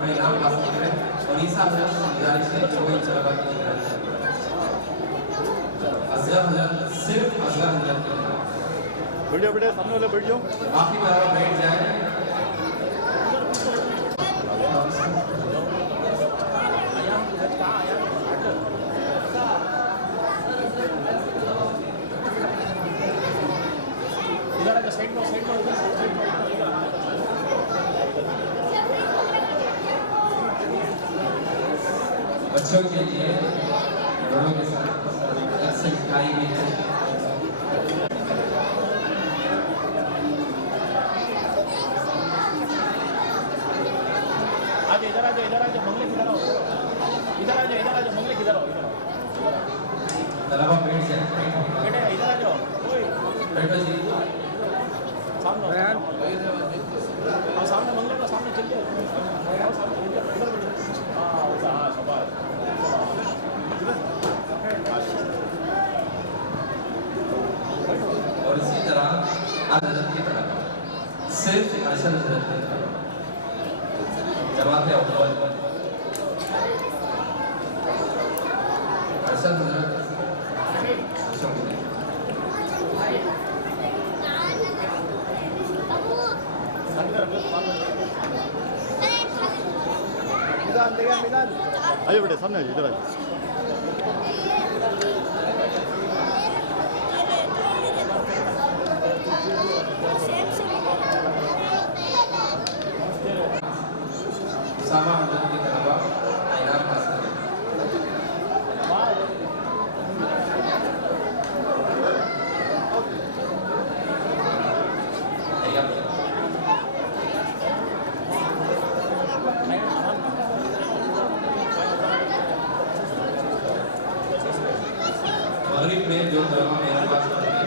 اپنے انعام حاصل کریں اور عیسیٰ حضرت سے گزارش ہے کہ وہی طلبا کی نگرانی کریں. اصغر حضرت صرف اصغر حضرت کے لیے بیٹھو بیٹھے سامنے والے بیٹھ جاؤ. آخری مرحبا بیٹھ جائیں. بچوں کے لیے بڑوں کے ساتھ اکثر سکھائی گئی ہے. ادھر آ جاؤ منگلے کدھر آؤ. ادھر آ جاؤ منگلے کدھر آؤ. طلبا بیٹھ جائیں. بیٹے ادھر آ جاؤ. بیٹھو جی. سامنے سامنے منگلے کا سامنے چل جاؤ. اور اسی طرح حضرت کی طرف صرف ارشد حضرت کی طرف جماعت اول ارشد حضرت آئیے بیٹے سامنے آئیے. ادھر آئیے. اسامہ حضرت کی طلبا انعام حاصل کریں. مغرب میں جو طلبا میرے پاس پڑھتے ہیں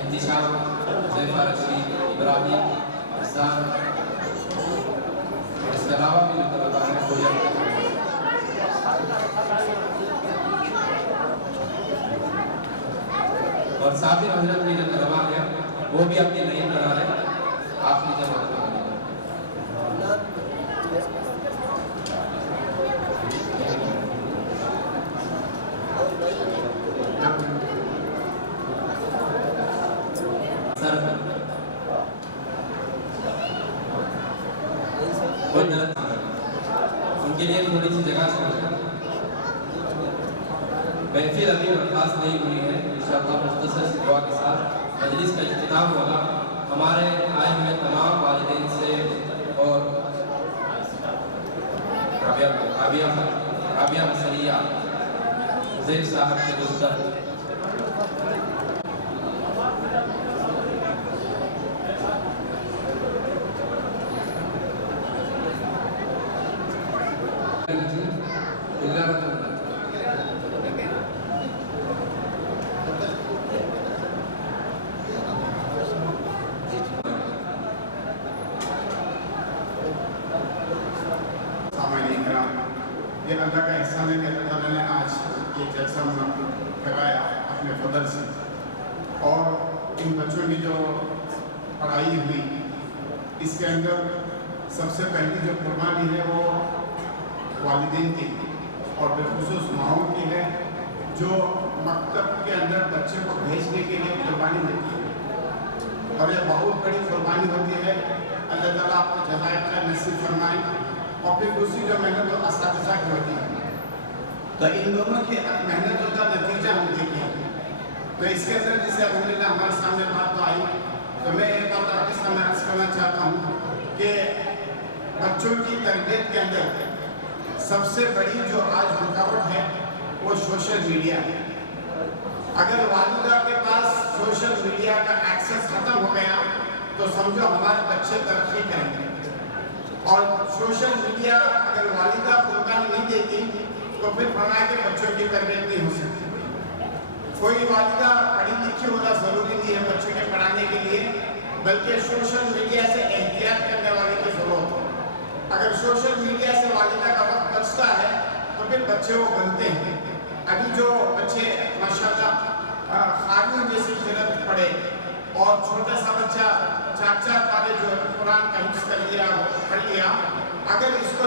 انتشام حذیفہ رشید ابراہیم احسان اس کے علاوہ بھی جو طلبا ہیں اور صابر حضرت کے جو طلبا ہیں وہ بھی اپنی نئی بنا رہے ہیں آخری جماعت میں. ان کے لیے تھوڑی سی جگہ سے محفل ابھی برخاست نہیں ہوئی ہے. انشاءاللہ مختصر سی دعا کے ساتھ مجلس کا اختتام ہوگا. ہمارے آئے ہوئے تمام والدین سے اور رابعہ مسریہ حذیف صاحب کے دوستر یہ اللہ کا احسان ہے کہ اللہ تعالیٰ نے آج یہ جلسہ منعقد کرایا اپنے فضل سے. اور ان بچوں کی جو پڑھائی ہوئی اس کے اندر سب سے پہلی جو قربانی ہے وہ والدین کی اور بالخصوص ماؤں کی ہے جو مکتب کے اندر بچے کو بھیجنے کے لیے قربانی دیتی ہے. اور یہ بہت بڑی قربانی ہوتی ہے. اللہ تعالیٰ آپ کو جزائے خیر نصیب فرمائے. اور پھر دوسری جو محنت وہ اساتذہ کی ہوتی ہے. تو ان دونوں کی محنتوں کا نتیجہ ہم دیکھیں. تو اس کے اندر جسے الحمدللہ ہمارے سامنے بات تو آئی تو میں ایک بات آپ کے سامنے عرض کرنا چاہتا ہوں کہ بچوں کی تربیت کے اندر سب سے بڑی جو آج رکاوٹ ہے وہ سوشل میڈیا ہے. اگر والدہ کے پاس سوشل میڈیا کا ایکسس ختم ہو گیا تو سمجھو ہمارے بچے ترقی کریں گے. اور سوشل میڈیا اگر والدہ قربانی نہیں دیتی تو پھر فرمایا کہ بچوں کی تربیت نہیں ہو سکتی. کوئی والدہ پڑھی لکھی ہونا ضروری نہیں ہے بچوں کے پڑھانے کے لیے بلکہ سوشل میڈیا سے احتیاط کرنے والے کی ضرورت ہے. اگر سوشل میڈیا سے والدہ کا وقت بچتا ہے تو پھر بچے وہ بنتے ہیں. ابھی جو بچے ماشاءاللہ خاریوں جیسی خیرت پڑھے اور چھوٹا سا بچہ 4 پارے جو قرآن کا حفظ کر لیا پڑھ لیا اگر اس کو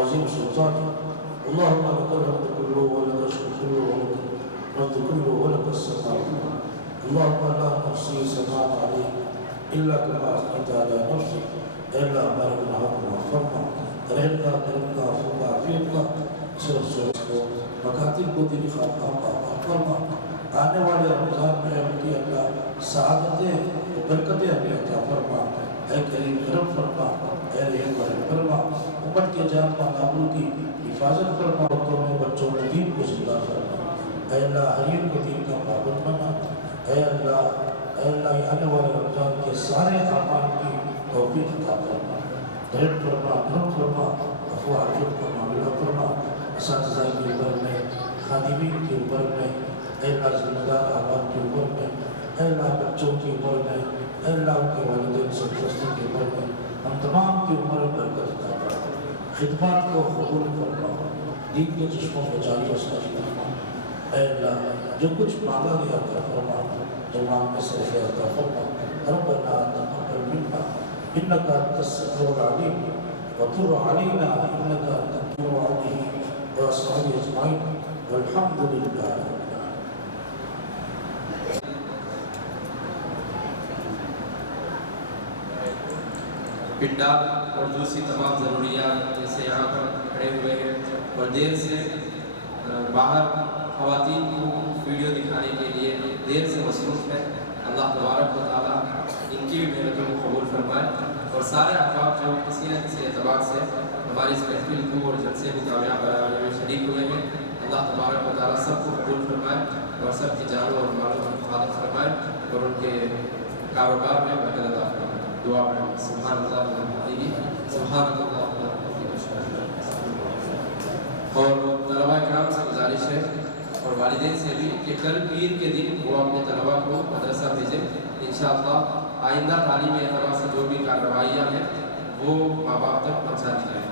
عظيم سلطان اللهم لك الحمد كله ولك الشكر كله ولك المجد كله ولك الثناء. اللهم لا نحصي ثناء عليك الا كما اثنيت على نفسك. الا بارك لنا وفرنا رحمنا كرمنا عفونا عافيتنا صرف کو مکاتب کو دل خواہ فرما. آنے والے رمضان میں ہم کی اللہ سعادتیں و برکتیں ہمیں عطا فرما. اے کریم کرم فرما, اے رحیم کرم فرما. امت کے جان نابل کی حفاظت فرما. عورتوں میں بچوں میں دین کو زندہ فرما. اے اللہ ہر ایک کو دین کا پابند بنا. اے اللہ آنے والے رمضان کے سارے اعمال کی توفیق عطا فرما. رحم فرما, کرم فرما, عفو عافیت کا معاملہ فرما. اساتذہ کے اوپر میں, خادمین کے اوپر میں, اے اللہ ذمہ دار احباب کے اوپر میں, اے اللہ بچوں کے اوپر میں, اے اللہ ان کے والدین سرپرستی کے اوپر میں, ہم تمام کی عمر برکت عطا فرما. خدمات کو قبول فرما, دین کے چشموں کو جاری وسعت فرما. اے اللہ جو کچھ مانگا گیا عطا فرما, جو مانگنے سے رہے عطا فرما. ربنا تقبل منا انك انت السميع العليم وتب علينا انك انت التواب الرحيم واصحابه اجمعين والحمد لله. پنڈا اور دوسری تمام ضروریات جیسے یہاں پر کھڑے ہوئے ہیں اور دیر سے باہر خواتین کو ویڈیو دکھانے کے لیے دیر سے مصروف ہے. اللہ تبارک و تعالیٰ ان کی بھی محنتوں کو قبول فرمائے اور سارے احباب جو کسی نہ کسی اعتبار سے ہماری اس محفل کو اور جلسے کو کامیاب بنانے میں شریک ہوئے ہیں, اللہ تبارک و تعالیٰ سب کو قبول فرمائے اور سب کی جانوں اور مالوں کی حفاظت فرمائے اور ان کے کاروبار میں برکت عطا فرمائے. دعا پڑھیں. سبحان اللہ سبحان اللہ. اور طلباء کرام سے گزارش ہے اور والدین سے بھی کہ کل پیر کے دن وہ اپنے طلباء کو مدرسہ بھیجیں. انشاءاللہ آئندہ تعلیمی اعتبار سے جو بھی کارروائیاں ہیں وہ ماں باپ تک پہنچا دی جائیں.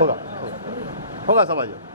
ہوگا ہوگا سمجھو